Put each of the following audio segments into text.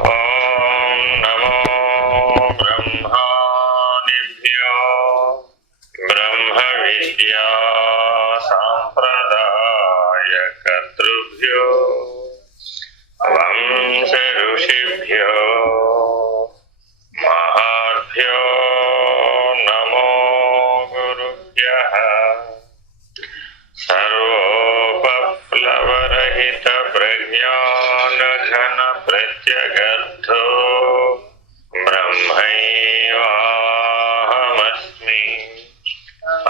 ఓం నమో బ్రహ్మాదిభ్యో బ్రహ్మ విద్యా సాంప్రదాయ కర్తృభ్యో వంశ ఋషిభ్యో మహాభ్యో నమో గురుభ్యః. సర్వోపప్లవరహిత ప్రజ్ఞాన ఘన ప్రత్యగర్థో బ్రహ్మైవాహమస్మి.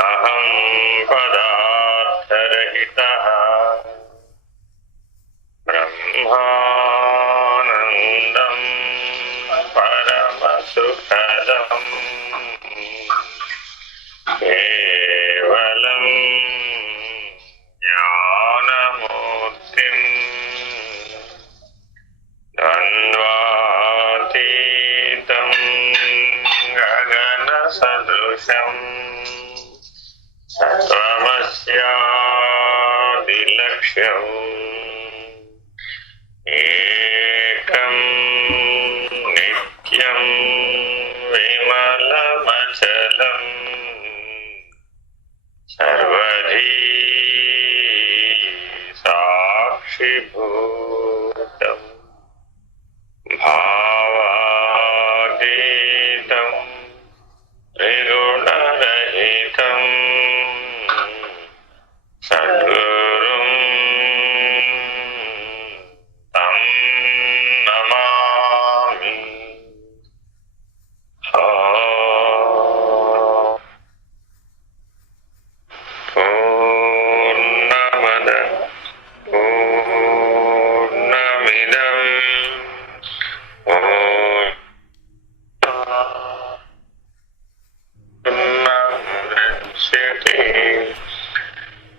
అహం పదార్థరహితః బ్రహ్మానందం పరమసుఖదం కేవలం జ్ఞానమూర్తిం ద్వంద్వాతీతం గగన సదృశం సత్వమస్యాదిలక్ష్యం ఏకం నిత్యం విమలమచలం సర్వధీ సాక్షిభూతం భావాతీతం త్రిగుణరహితం సద్గురుం తం నమామి. పూర్ణమద పూర్ణమిదం పూర్ణముదచ్యతే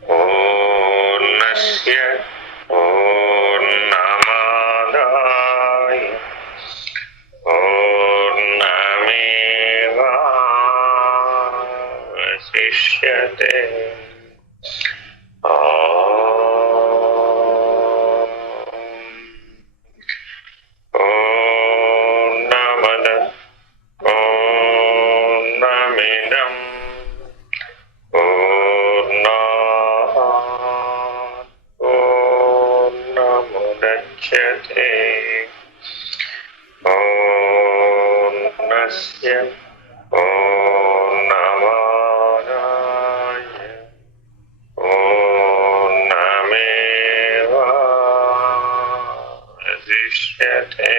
పూర్ణస్య పూర్ణమాదాయ పూర్ణమేవావశిష్యతే. పూర్ణమద పూర్ణమిదం పూర్ణాత్ పూర్ణముదచ్యతే పూర్ణస్య పూర్ణమాదాయ పూర్ణమేవావశిష్యతే.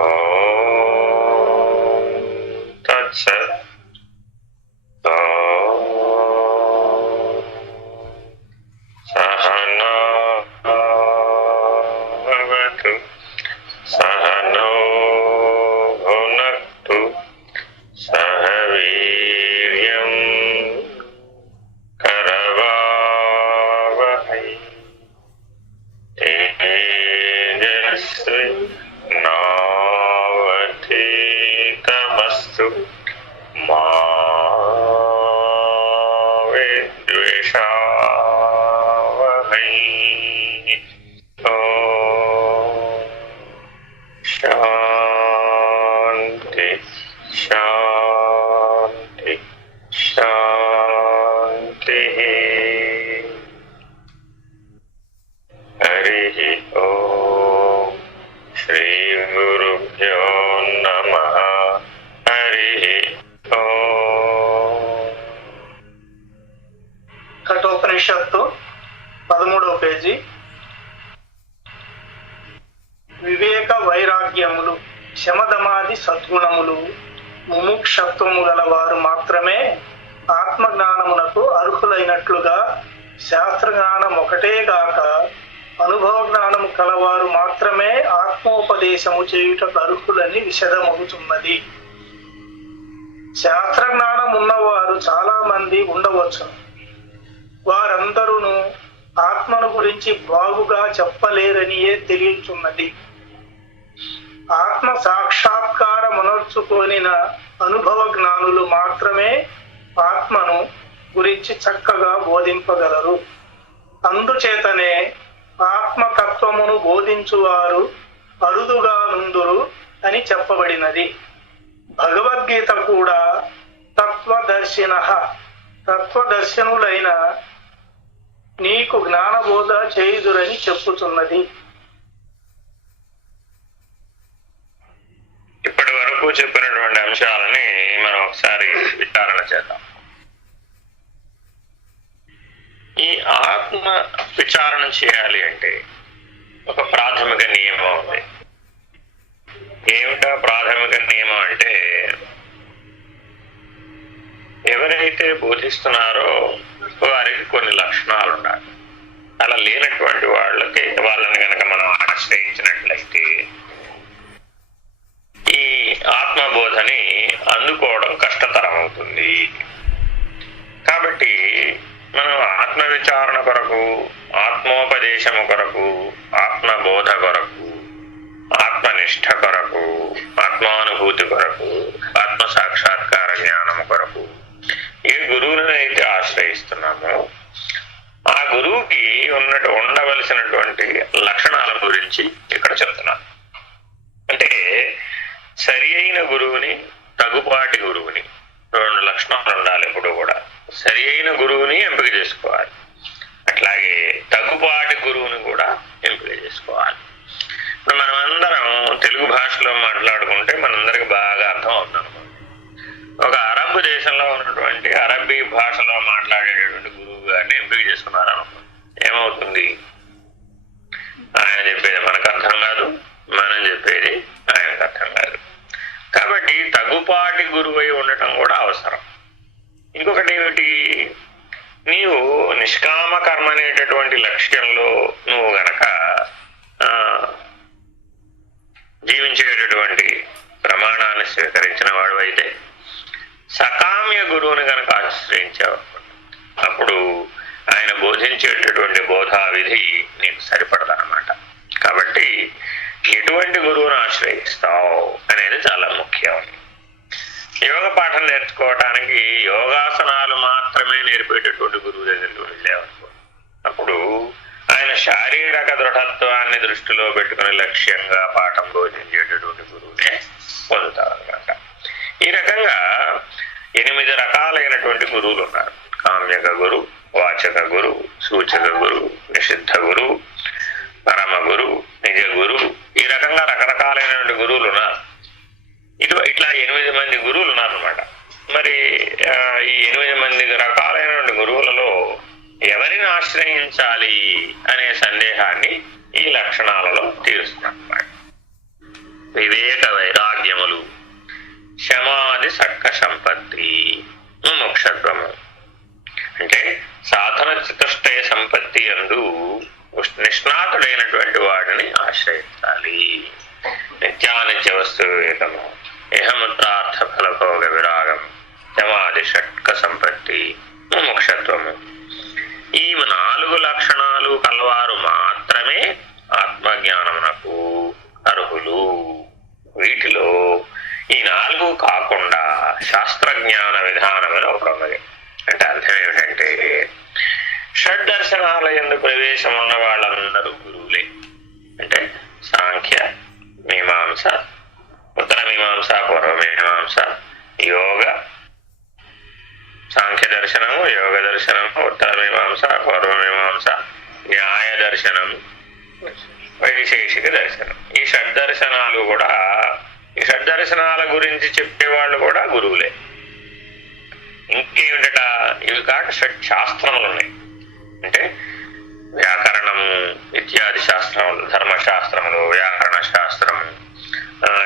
ఓం తత్సత్. సహనా భవతు సహనో భునక్తు సహ వీర్యం కరవావహై తేజస్వి నావధీతమస్తు మా విద్విషావహై. ఓం శాంతి శాంతి శాంతి. హరి ఓం శ్రీ గురుభ్యో నమః. హరి ఓం. కఠోపనిషత్తు 13వ పేజీ. వివేక వైరాగ్యములు శమదమాది సద్గుణములు ముముక్షత్వము గలవారు మాత్రమే ఆత్మజ్ఞానమునకు అర్హులైనట్లుగా శాస్త్రజ్ఞానం ఒకటే గాక అనుభవ జ్ఞానము కలవారు మాత్రమే ఆత్మోపదేశము చేయుటకు అర్హులని విశదమవుతున్నది. శాస్త్రజ్ఞానం ఉన్నవారు చాలా మంది ఉండవచ్చు. వారందరూ ఆత్మను గురించి బాగుగా చెప్పలేరనియే తెలియచున్నది. ఆత్మ సాక్షాత్కారమునర్చుకొనిన అనుభవ జ్ఞానులు మాత్రమే ఆత్మను గురించి చక్కగా బోధింపగలరు. అందుచేతనే ఆత్మతత్వమును బోధించువారు అరుదుగా నుందురు అని చెప్పబడినది. భగవద్గీత కూడా తత్వదర్శనులైన నీకు జ్ఞానబోధ చేయుదురని చెప్పుతున్నది. ఇప్పటి వరకు చెప్పినటువంటి అంశాలని మనం ఒకసారి విచారణ చేద్దాం. ఈ ఆత్మ విచారణ చేయాలి అంటే ఒక ప్రాథమిక నియమం ఉంది. ఏమిటా ప్రాథమిక నియమం అంటే, ఎవరైతే బోధిస్తున్నారో వారికి కొన్ని లక్షణాలు ఉండాలి. అలా లేనటువంటి వాళ్ళని కనుక మనం ఆశ్రయించినట్లయితే ఈ ఆత్మబోధని అందుకోవడం కష్టతరం అవుతుంది. కాబట్టి మనం ఆత్మ విచారణ కొరకు, ఆత్మోపదేశము కొరకు, ఆత్మబోధ కొరకు, ఆత్మనిష్ట కొరకు, ఆత్మానుభూతి కొరకు, ఆత్మ సాక్షాత్కార జ్ఞానము కొరకు ఏ గురువులను అయితే ఆశ్రయిస్తున్నామో ఆ గురువుకి ఉండవలసినటువంటి లక్షణాల గురించి ఇక్కడ చెప్తున్నాను. అంటే సరి అయిన గురువుని, తగుపాటి గురువుని, 2 లక్షణాలు ఉండాలి. ఎప్పుడు కూడా సరి అయిన గురువుని ఎంపిక చేసుకోవాలి, అట్లాగే తగుపాటి గురువుని కూడా ఎంపిక చేసుకోవాలి. ఇప్పుడు మనమందరం తెలుగు భాషలో మాట్లాడుకుంటే మనందరికి బాగా అర్థం అవుతుంది. ఒక అరబ్ దేశంలో ఉన్నటువంటి అరబ్బీ భాషలో మాట్లాడేటటువంటి గురువు గారిని ఎంపిక చేసుకున్నారనుకో, ఏమవుతుంది? ఆయన చెప్పేది మనకు అర్థం కాదు, మనం చెప్పేది ఆయనకు అర్థం కాదు. కాబట్టి తగుపాటి గురువై ఉండటం కూడా అవసరం. ఇంకొకటి ఏమిటి, నీవు నిష్కామ కర్మ అనేటటువంటి లక్ష్యంలో నువ్వు గనక జీవించేటటువంటి ప్రమాణాన్ని స్వీకరించిన వాడు అయితే సకామ్య గురువుని గనక ఆశ్రయించావు, అప్పుడు ఆయన బోధించేటటువంటి బోధా విధి నీకు సరిపడదన్నమాట. కాబట్టి ఎటువంటి గురువును ఆశ్రయిస్తావు అనేది చాలా ముఖ్యం. యోగ పాఠం నేర్చుకోవటానికి యోగాసనాలు మాత్రమే నేర్పేటటువంటి గురువు దగ్గరికి వెళ్ళామనుకో, అప్పుడు ఆయన శారీరక దృఢత్వాన్ని దృష్టిలో పెట్టుకుని లక్ష్యంగా పాఠం బోధించేటటువంటి గురువునే పొందుతారన్నమాట. ఈ రకంగా 8 రకాలైనటువంటి గురువులు ఉన్నారు. కామ్యక గురు, వాచక గురు, సూచక గురు, నిషిద్ధ గురు, పరమ గురు, నిజ గురు, ఈ రకంగా రకరకాలైనటువంటి గురువులు ఉన్నారు. ఇట్లా 8 మంది గురువులు ఉన్నారన్నమాట. మరి ఈ 8 మంది రకాలైనటువంటి గురువులలో ఎవరిని ఆశ్రయించాలి అనే సందేహాన్ని ఈ లక్షణాలలో తీరుస్తున్నమాట. వివేక వైరాగ్యములు, శమాది సట్క సంపత్తి, ముముక్షత్వము. అంటే సాధన చతుష్టయ సంపత్తి యందు నిష్ణాతుడైనటువంటి వాడిని ఆశ్రయించాలి. నిత్యానిత్య వస్తు వివేకము, ఇహముత్రార్థ ఫలభోగ విరాగం, శమాది షట్క సంపత్తి, ముముక్షత్వము. ఈ 4 లక్షణాలు కలవారు మాత్రమే ఆత్మజ్ఞానమునకు అర్హులు. వీటిలో ఈ 4 కాకుండా శాస్త్రజ్ఞాన విధానములు ఒకటి. అంటే అర్థం ఏమిటంటే, షడ్దర్శనాల యందు ప్రవేశం ఉన్న వాళ్ళందరూ గురువులే. అంటే సాంఖ్య, మీమాంస, ఉత్తర మీమాంస, పూర్వ మీమాంస, యోగ, సాంఖ్య దర్శనము, యోగ దర్శనము, ఉత్తర మీమాంస, పూర్వ మీమాంస, న్యాయ దర్శనము, వైశేషిక దర్శనం. ఈ షడ్దర్శనాలు కూడా, ఈ షడ్దర్శనాల గురించి చెప్పేవాళ్ళు కూడా గురువులే. ఇంకేమిటట, ఇవి కాక షడ్శాస్త్రములు ఉన్నాయి. అంటే వ్యాకరణము ఇత్యాది శాస్త్రములు, ధర్మశాస్త్రములు, వ్యాకరణ శాస్త్రము,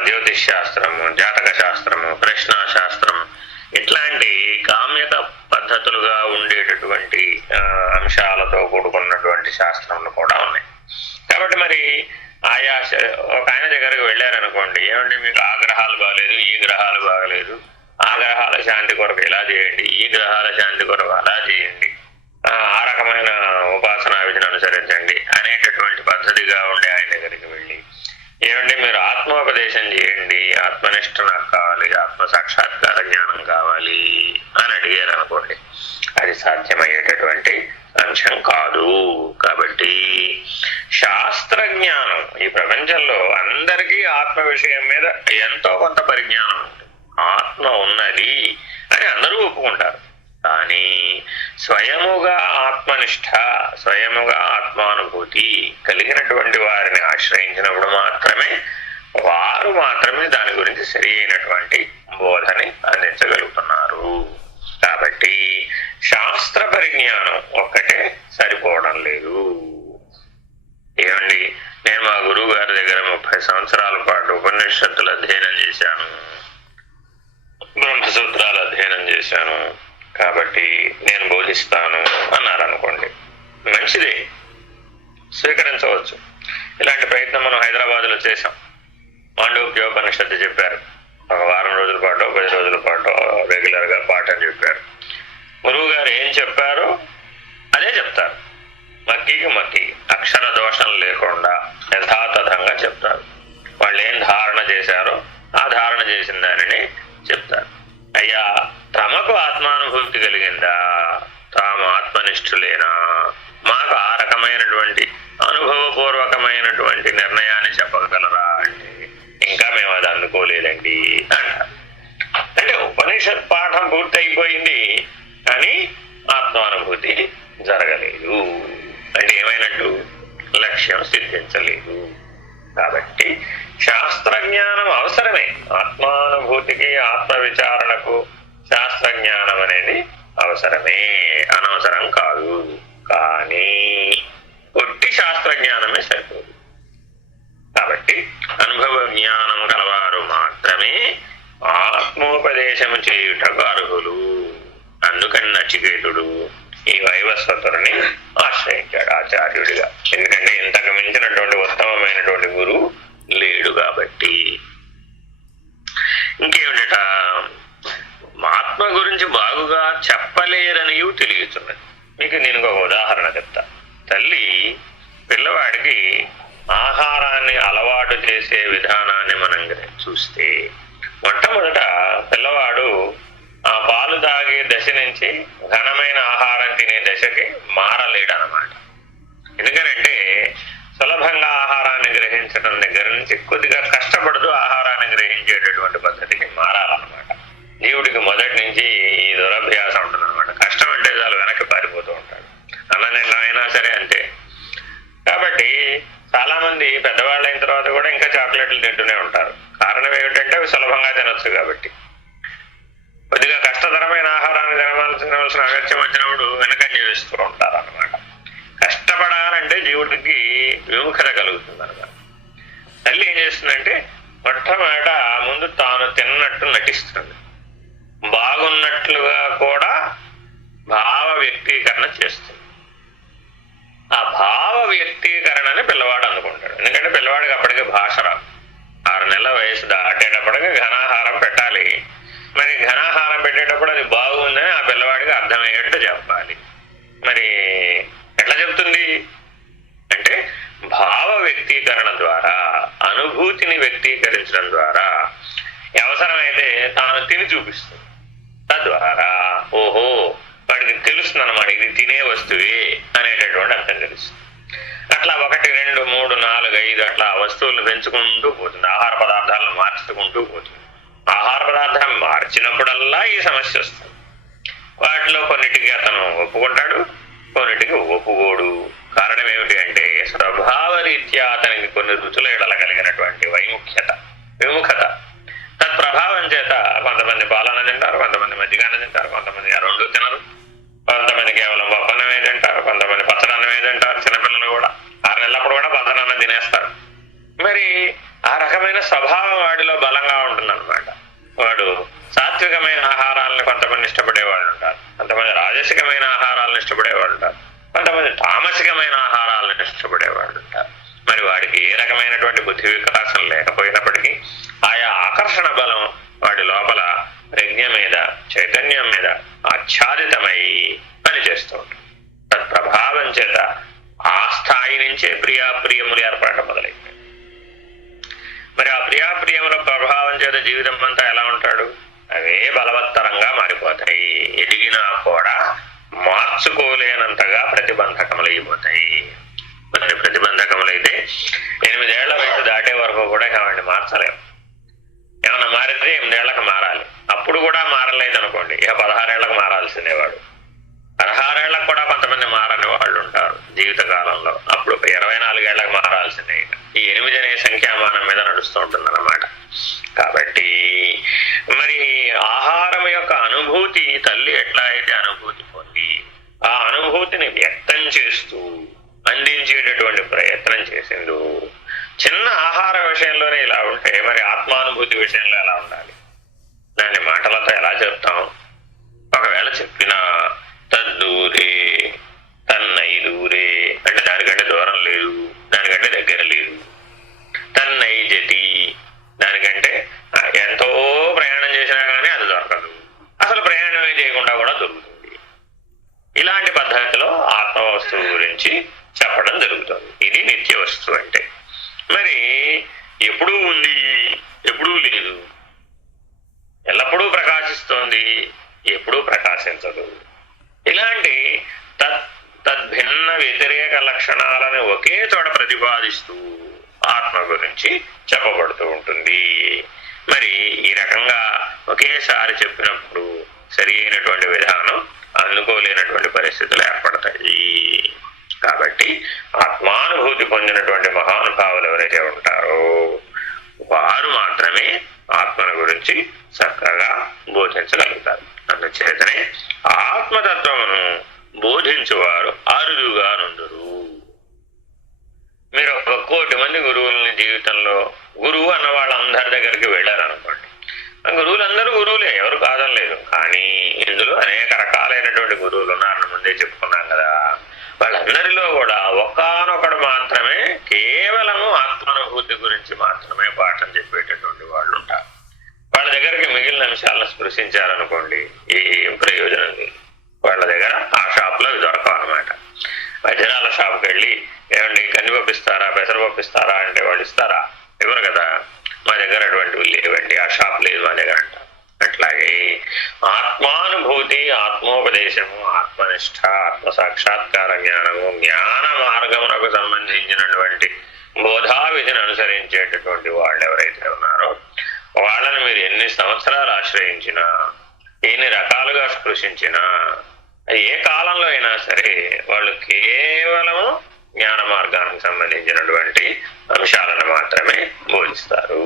జ్యోతిష్ శాస్త్రము, జాతక శాస్త్రము, ప్రశ్నా శాస్త్రము, ఇట్లాంటి కామ్యక పద్ధతులుగా ఉండేటటువంటి అంశాలతో కూడుకున్నటువంటి శాస్త్రములు కూడా ఉన్నాయి. కాబట్టి మరి ఆయా ఒక ఆయన దగ్గరకు వెళ్ళారనుకోండి, ఏమంటే మీకు ఆ గ్రహాలు బాగలేదు, ఈ గ్రహాలు బాగలేదు, ఆ గ్రహాల శాంతి కొరకు ఇలా చేయండి, ఈ గ్రహాల శాంతి కొరకు అలా చేయండి, ఆ రకమైన ఉపాసనా విధిని అనుసరించండి అనేటటువంటి పద్ధతిగా ఉండే ఆయన దగ్గరికి వెళ్ళి, ఏమంటే మీరు ఆత్మోపదేశం చేయండి, ఆత్మనిష్ట నాకు కావాలి, ఆత్మ సాక్షాత్కార జ్ఞానం కావాలి అని అడిగారు అనుకోండి, అది సాధ్యమయ్యేటటువంటి అంశం కాదు. కాబట్టి శాస్త్ర జ్ఞానం ఈ ప్రపంచంలో అందరికీ ఆత్మ విషయం మీద ఎంతో కొంత పరిజ్ఞానం ఉంటుంది. ఆత్మ ఉన్నది అని అందరూ ఒప్పుకుంటారు. కానీ స్వయముగా ఆత్మనిష్ట, స్వయముగా ఆత్మానుభూతి కలిగినటువంటి వారిని ఆశ్రయించినప్పుడు వారు మాత్రమే దాని గురించి సరి అయినటువంటి బోధని అందించగలుగుతున్నారు. కాబట్టి శాస్త్ర పరిజ్ఞానం ఒక్కటే సరిపోవడం లేదు. ఏమండి, నేను మా గురువు గారి దగ్గర 30 సంవత్సరాల పాటు ఉపనిషత్తులు అధ్యయనం చేశాను, బ్రహ్మసూత్రాలు అధ్యయనం చేశాను, కాబట్టి నేను బోధిస్తాను అన్నారనుకోండి, మంచిదే, స్వీకరించవచ్చు. ఇలాంటి ప్రయత్నం మనం హైదరాబాద్లో చేశాం. మాండూక్యోపనిషత్తు చెప్పారు, ఒక వారం రోజుల పాటు 10 రోజుల పాటు రెగ్యులర్గా పాఠం చెప్పారు. గురువు గారు ఏం చెప్పారో అదే చెప్తారు, మక్కి అక్షర దోషం లేకుండా యథాతథంగా చెప్తారు. వాళ్ళు ఏం ధారణ చేశారో ఆ ధారణ చేసిన దానిని చెప్తారు. అయ్యా, తమకు ఆత్మానుభూతి కలిగిందా, తాము ఆత్మనిష్ఠులేనా, మాకు ఆ రకమైనటువంటి అనుభవపూర్వకమైనటువంటి నిర్ణయాన్ని చెప్పగలరా అంటే ఇంకా మేము అది అందుకోలేదండి అంటారు. అంటే ఉపనిషత్ పాఠం పూర్తి అయిపోయింది కానీ ఆత్మానుభూతి జరగలేదు అంటే ఏమైనట్టు, లక్ష్యం సిద్ధించలేదు. కాబట్టి శాస్త్రజ్ఞానం అవసరమే, ఆత్మానుభూతికి ఆత్మ విచారణకు శాస్త్రజ్ఞానం అనేది అవసరమే, అనవసరం కాదు. కానీ ఒట్టి శాస్త్రజ్ఞానమే సరిపోదు. కాబట్టి అనుభవ జ్ఞానం కలవారు మాత్రమే ఆత్మోపదేశము చేయుటకు అర్హులు. అందుకని నచికేతుడు ఈ వైవస్వతుని ఆశ్రయించాడు ఆచార్యుడిగా. ఎందుకంటే ఇంతకు మించినటువంటి ఉత్తమమైనటువంటి గురువు లేడు కాబట్టి. ఇంకేమిట, ఆత్మ గురించి బాగుగా చెప్పలేరనియు తెలియచున్నది. మీకు నేను ఒక ఉదాహరణ చెప్తా. తల్లి పిల్లవాడికి ఆహారాన్ని అలవాటు చేసే విధానాన్ని మనం చూస్తే, మొట్టమొదట పిల్లవాడు ఆ పాలు తాగే దశ నుంచి ఘనమైన ఆహారం తినే దశకి మారలేడనమాట. ఎందుకనంటే సులభంగా ఆహారాన్ని గ్రహించడం దగ్గర నుంచి కొద్దిగా కష్టపడుతూ ఆహారాన్ని గ్రహించేటటువంటి పద్ధతికి మారాలన్నమాట. జీవుడికి మొదటి నుంచి ఈ దురభ్యాసం ఉంటుందన్నమాట. కష్టం అంటే చాలు వెనక్కి పారిపోతూ ఉంటాడు. అన్నం అయినా సరే అంతే. కాబట్టి చాలా మంది పెద్దవాళ్ళు అయిన తర్వాత కూడా ఇంకా చాక్లెట్లు తింటూనే ఉంటారు. కారణం ఏమిటంటే అవి సులభంగా తినొచ్చు కాబట్టి. కొద్దిగా కష్టతరమైన ఆహారాన్ని తినవలసిన అగత్యం వచ్చినప్పుడు వెనకంజ వేస్తూ ఉంటారు అన్నమాట. కష్టపడాలంటే జీవుడికి విముఖత కలుగుతుంది అన్నమాట. తల్లి ఏం చేస్తుందంటే మొట్టమొదట ముందు తాను తిన్నట్టు నటిస్తుంది, బాగున్నట్లుగా కూడా భావ వ్యక్తీకరణ చేస్తుంది. ఆ భావ వ్యక్తీకరణని పిల్లవాడు అందుకుంటాడు. ఎందుకంటే పిల్లవాడికి అప్పటికే భాష రాదు. 6 నెలల వయసు దాటేటప్పటికి ఘనాహారం పెట్టాలి. మరి ఘనాహారం పెట్టేటప్పుడు అది బాగుందని ఆ పిల్లవాడికి అర్థమయ్యేట్టు చెప్పాలి. మరి ఎట్లా చెప్తుంది అంటే భావ వ్యక్తీకరణ ద్వారా, అనుభూతిని వ్యక్తీకరించడం ద్వారా, అవసరమైతే తాను తిని చూపిస్తుంది. తద్వారా ఓహో వాడికి తెలుస్తుంది అన్నమాట, ఇది తినే వస్తువే అనేటటువంటి అర్థం తెలుస్తుంది. అట్లా 1, 2, 3, 4, 5 అట్లా వస్తువులను పెంచుకుంటూ పోతుంది. ఆహార పదార్థాలను మార్చుకుంటూ పోతుంది. ఆహార పదార్థం మార్చినప్పుడల్లా ఈ సమస్య వస్తుంది. వాటిలో కొన్నిటికి అతను ఒప్పుకుంటాడు, కొన్నిటికి ఒప్పుకోడు. కారణం ఏమిటి అంటే స్వభావరీత్యా అతనికి కొన్ని రుచుల ఎడల కలిగినటువంటి విముఖత. తత్ప్రభావం చేత కొంతమంది పాలన తింటారు, కొంతమంది మజ్జిగాన తింటారు, కొంతమంది ఆ 2 తినరు, కొంతమంది కేవలం పప్పన్నమే తింటారు, కొంతమంది పచ్చడన్నమే తింటారు. చిన్నపిల్లలు కూడా 6 నెలలప్పుడు కూడా పచ్చడన్నం తినేస్తారు. మరి ఆ రకమైన స్వభావం వాడిలో బలంగా ఉంటుందన్నమాట. వాడు సాత్వికమైన ఆహారాలను కొంతమంది ఇష్టపడేవాళ్ళు ఉంటారు, కొంతమంది రాజసికమైన ఆహారాలను ఇష్టపడేవాళ్ళు ఉంటారు, కొంతమంది తామసికమైన ఆహారాలను ఇష్టపడేవాళ్ళు ఉంటారు. మరి వాడికి ఏ రకమైనటువంటి బుద్ధి వికాసం లేకపోయినప్పటికీ ఆయా ఆకర్షణ బలం వాడి లోపల ప్రజ్ఞ మీద, చైతన్యం మీద ఆచ్ఛాదితమై పనిచేస్తూ ఉంటుంది. తత్ప్రభావం చేత ఆ స్థాయి నుంచే ప్రియాప్రియములు ఏర్పడటం మొదలైంది. మరి ఆ ప్రియాప్రియముల ప్రభావం చేత జీవితం అంతా ఎలా ఉంటాడు, అవే బలవత్తరంగా మారిపోతాయి. ఎదిగినా కూడా మార్చుకోలేనంతగా ప్రతిబంధకములు అయిపోతాయి. కొన్ని ప్రతిబంధకములైతే 8 ఏళ్ల మార్చలేము. ఏమన్నా మారితే 8 ఏళ్లకు మారాలి. అప్పుడు కూడా మారలేదు అనుకోండి, ఇక 16 ఏళ్లకు మారాల్సిందేవాడు. 16 ఏళ్లకు కూడా కొంతమంది మారని వాళ్ళు ఉంటారు జీవితకాలంలో. అప్పుడు 24 ఏళ్లకు మారాల్సిందే. ఈ 8 అనే సంఖ్యామానం మీద నడుస్తూ ఉంటుంది అన్నమాట. కాబట్టి మరి ఆహారం యొక్క అనుభూతి తల్లి ఎట్లా అయితే అనుభూతి పొంది ఆ అనుభూతిని వ్యక్తం చేస్తూ అందించేటటువంటి ప్రయత్నం చేసిందో, చిన్న ఆహార విషయంలోనే ఇలా ఉంటే మరి ఆత్మానుభూతి విషయంలో ఎలా ఉండాలి? దాన్ని మాటలతో ఎలా చెప్తాం? ఒకవేళ చెప్పినా తద్దూరే తన్నైదూరే అంటే దానికంటే దూరం లేదు, దానికంటే దగ్గర లేదు. తన్నైజతి దానికంటే ఎంతో ప్రయాణం చేసినా కానీ అది దొరకదు, అసలు ప్రయాణమే చేయకుండా కూడా దొరుకుతుంది. ఇలాంటి పద్ధతిలో ఆత్మ వస్తువు గురించి చెప్పడం జరుగుతుంది. ఇది నిత్య వస్తువు అంటే. మరి ఎప్పుడూ ఉంది, ఎప్పుడూ లేదు, ఎల్లప్పుడూ ప్రకాశిస్తోంది, ఎప్పుడూ ప్రకాశించదు. ఇలాంటి తద్భిన్న వ్యతిరేక లక్షణాలను ఒకే చోట ప్రతిపాదిస్తూ ఆత్మ గురించి చెప్పబడుతూ ఉంటుంది. మరి ఈ రకంగా ఒకేసారి చెప్పినప్పుడు సరి అయినటువంటి విధానం అందుకోలేనటువంటి పరిస్థితులు ఏర్పడతాయి. కాబట్టి ఆత్మానుభూతి పొందినటువంటి మహానుభావులు ఎవరైతే ఉంటారో వారు మాత్రమే ఆత్మను గురించి చక్కగా బోధించగలుగుతారు. అందుచేతనే ఆత్మతత్వమును బోధించువారు అరుదుగా నుండురు. మీరు 1,000,000 మంది గురువులని జీవితంలో గురువు అన్న వాళ్ళందరి దగ్గరికి వెళ్ళారనుకోండి, గురువులందరూ గురువులే, ఎవరు కాదనలేదు. కానీ ఇందులో అనేక రకాలైనటువంటి గురువులు ఉన్నారని ముందే చెప్పుకున్నాం కదా. వాళ్ళందరిలో కూడా ఒకానొకడు మాత్రమే కేవలము ఆత్మానుభూతి గురించి మాత్రమే పాఠం చెప్పేటటువంటి వాళ్ళు ఉంటారు. వాళ్ళ దగ్గరికి మిగిలిన అంశాలను స్పృశించారనుకోండి, ఏం ప్రయోజనం లేదు. వాళ్ళ దగ్గర ఆ షాప్లో అవి దొరకవు అనమాట. వజ్రాల షాప్కి వెళ్ళి ఏమండి కందిపప్పు ఇస్తారా, పెసరపప్పు ఇస్తారా అంటే వాళ్ళు ఇస్తారా? ఇవ్వరు కదా. మా దగ్గర అటువంటివి లేవండి, ఆ షాప్ లేదు మా దగ్గర అంటారు. అట్లాగే ఆత్మానుభూతి, ఆత్మోపదేశము, ఆత్మనిష్ట, ఆత్మ సాక్షాత్కార జ్ఞానము, జ్ఞాన మార్గమునకు సంబంధించినటువంటి బోధా విధిని అనుసరించేటటువంటి వాళ్ళు ఎవరైతే ఉన్నారో వాళ్ళని మీరు ఎన్ని సంవత్సరాలు ఆశ్రయించినా, ఎన్ని రకాలుగా స్పృశించినా, ఏ కాలంలో అయినా సరే వాళ్ళు కేవలం జ్ఞాన మార్గానికి సంబంధించినటువంటి అంశాలను మాత్రమే బోధిస్తారు.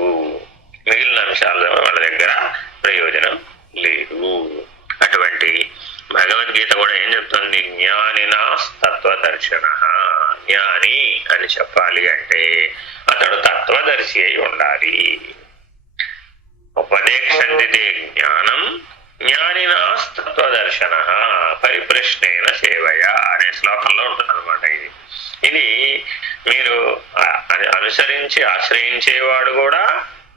మిగిలిన అంశాల వాళ్ళ దగ్గర ప్రయోజనం లేదు. అటువంటి భగవద్గీత కూడా ఏం చెప్తుంది? జ్ఞానినా తత్వదర్శన. జ్ఞాని అని చెప్పాలి అంటే అతడు తత్వదర్శి అయి ఉండాలి. ఉపదేశంతే జ్ఞానం జ్ఞానినా తత్వదర్శన పరిప్రశ్నేన సేవయ అనే శ్లోకంలో ఉంటుంది అనమాట. ఇది మీరు అనుసరించి ఆశ్రయించేవాడు కూడా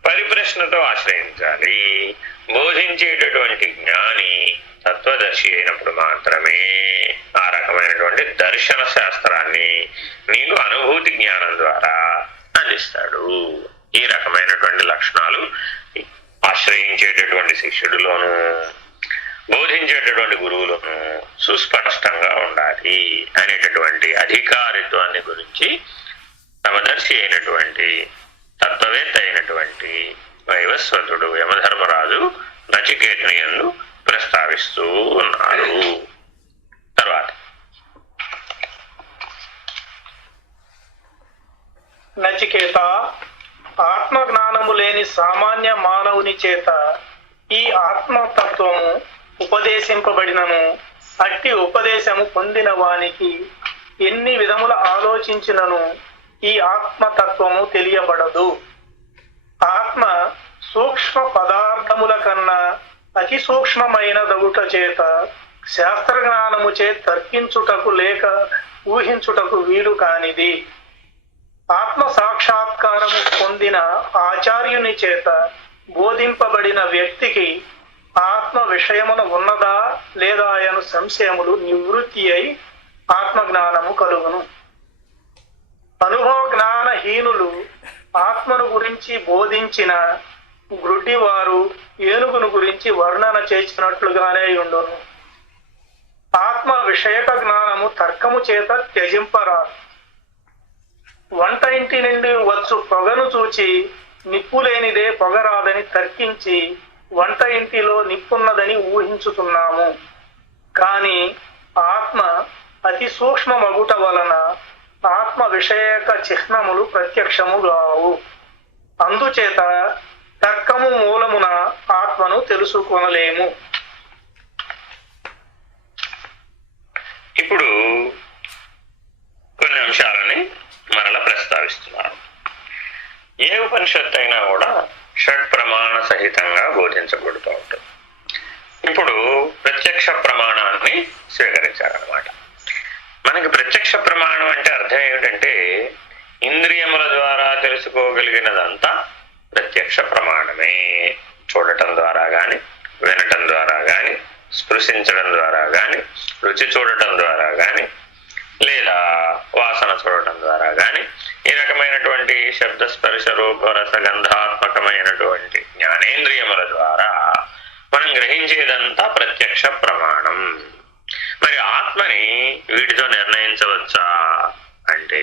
పరిప్రశ్నతో ఆశ్రయించాలి. బోధించేటటువంటి జ్ఞాని తత్వదర్శి అయినప్పుడు మాత్రమే ఆ రకమైనటువంటి దర్శన శాస్త్రాన్ని నీకు అనుభూతి జ్ఞానం ద్వారా అందిస్తాడు. ఈ రకమైనటువంటి లక్షణాలు ఆశ్రయించేటటువంటి శిష్యుడిలోను, బోధించేటటువంటి గురువులను సుస్పష్టంగా ఉండాలి అనేటటువంటి అధికారిత్వాన్ని గురించి సమదర్శి అయినటువంటి తత్వవేత్త అయినటువంటి వైవస్వతుడు యమధర్మరాజు నచికేతుని యందు ప్రస్తావిస్తూ ఉన్నారు. తర్వాత నచికేత, ఆత్మ జ్ఞానము లేని సామాన్య మానవుని చేత ఈ ఆత్మతత్వము ఉపదేశింపబడినను అట్టి ఉపదేశము పొందిన వానికి ఎన్ని విధముల ఆలోచించినను ఈ ఆత్మతత్వము తెలియబడదు. ఆత్మ సూక్ష్మ పదార్థముల కన్నా అతి సూక్ష్మమైన దగుట చేత శాస్త్ర జ్ఞానము చే తర్కించుటకు లేక ఊహించుటకు వీలు కానిది. ఆత్మ సాక్షాత్కారము పొందిన ఆచార్యుని చేత బోధింపబడిన వ్యక్తికి ఆత్మ విషయమున ఉన్నదా లేదా అను సంశయములు నివృత్తి అయి ఆత్మజ్ఞానము కలుగును. అనుభవ జ్ఞానహీనులు ఆత్మను గురించి బోధించిన గ్రుడ్డివారు ఏనుగును గురించి వర్ణన చేసినట్లుగానే ఉండును. ఆత్మ విషయక జ్ఞానము తర్కము చేత త్యజింపరాదు. వంట ఇంటి నుండి వచ్చు పొగను చూచి నిప్పు లేనిదే పొగరాదని తర్కించి వంట ఇంటిలో నిప్పున్నదని ఊహించుతున్నాము. కాని ఆత్మ అతి సూక్ష్మ మగుట వలన ఆత్మ విషయక చిహ్నములు ప్రత్యక్షము కావు. అందుచేత తర్కము మూలమున ఆత్మను తెలుసుకొనలేము. ఇప్పుడు కొన్ని అంశాలని మరలా ప్రస్తావిస్తున్నారు. ఏ ఉపనిషత్తు అయినా కూడా షడ్ ప్రమాణ సహితంగా బోధించబడుతూ ఉంటుంది. ఇప్పుడు ప్రత్యక్ష ప్రమాణాన్ని స్వీకరించారనమాట. మనకి ప్రత్యక్ష ప్రమాణం అంటే అర్థం ఏమిటంటే ఇంద్రియముల ద్వారా తెలుసుకోగలిగినదంతా ప్రత్యక్ష ప్రమాణమే. చూడటం ద్వారా గాని, వినటం ద్వారా గాని, స్పృశించడం ద్వారా గాని, రుచి చూడటం ద్వారా గాని, లేదా వాసన చూడటం ద్వారా గాని, ఈ రకమైనటువంటి శబ్ద స్పర్శ రూప రస గంధాత్మకమైనటువంటి జ్ఞానేంద్రియముల ద్వారా మనం గ్రహించేదంతా ప్రత్యక్ష ప్రమాణం. మరి ఆత్మని వీటితో నిర్ణయించవచ్చా అంటే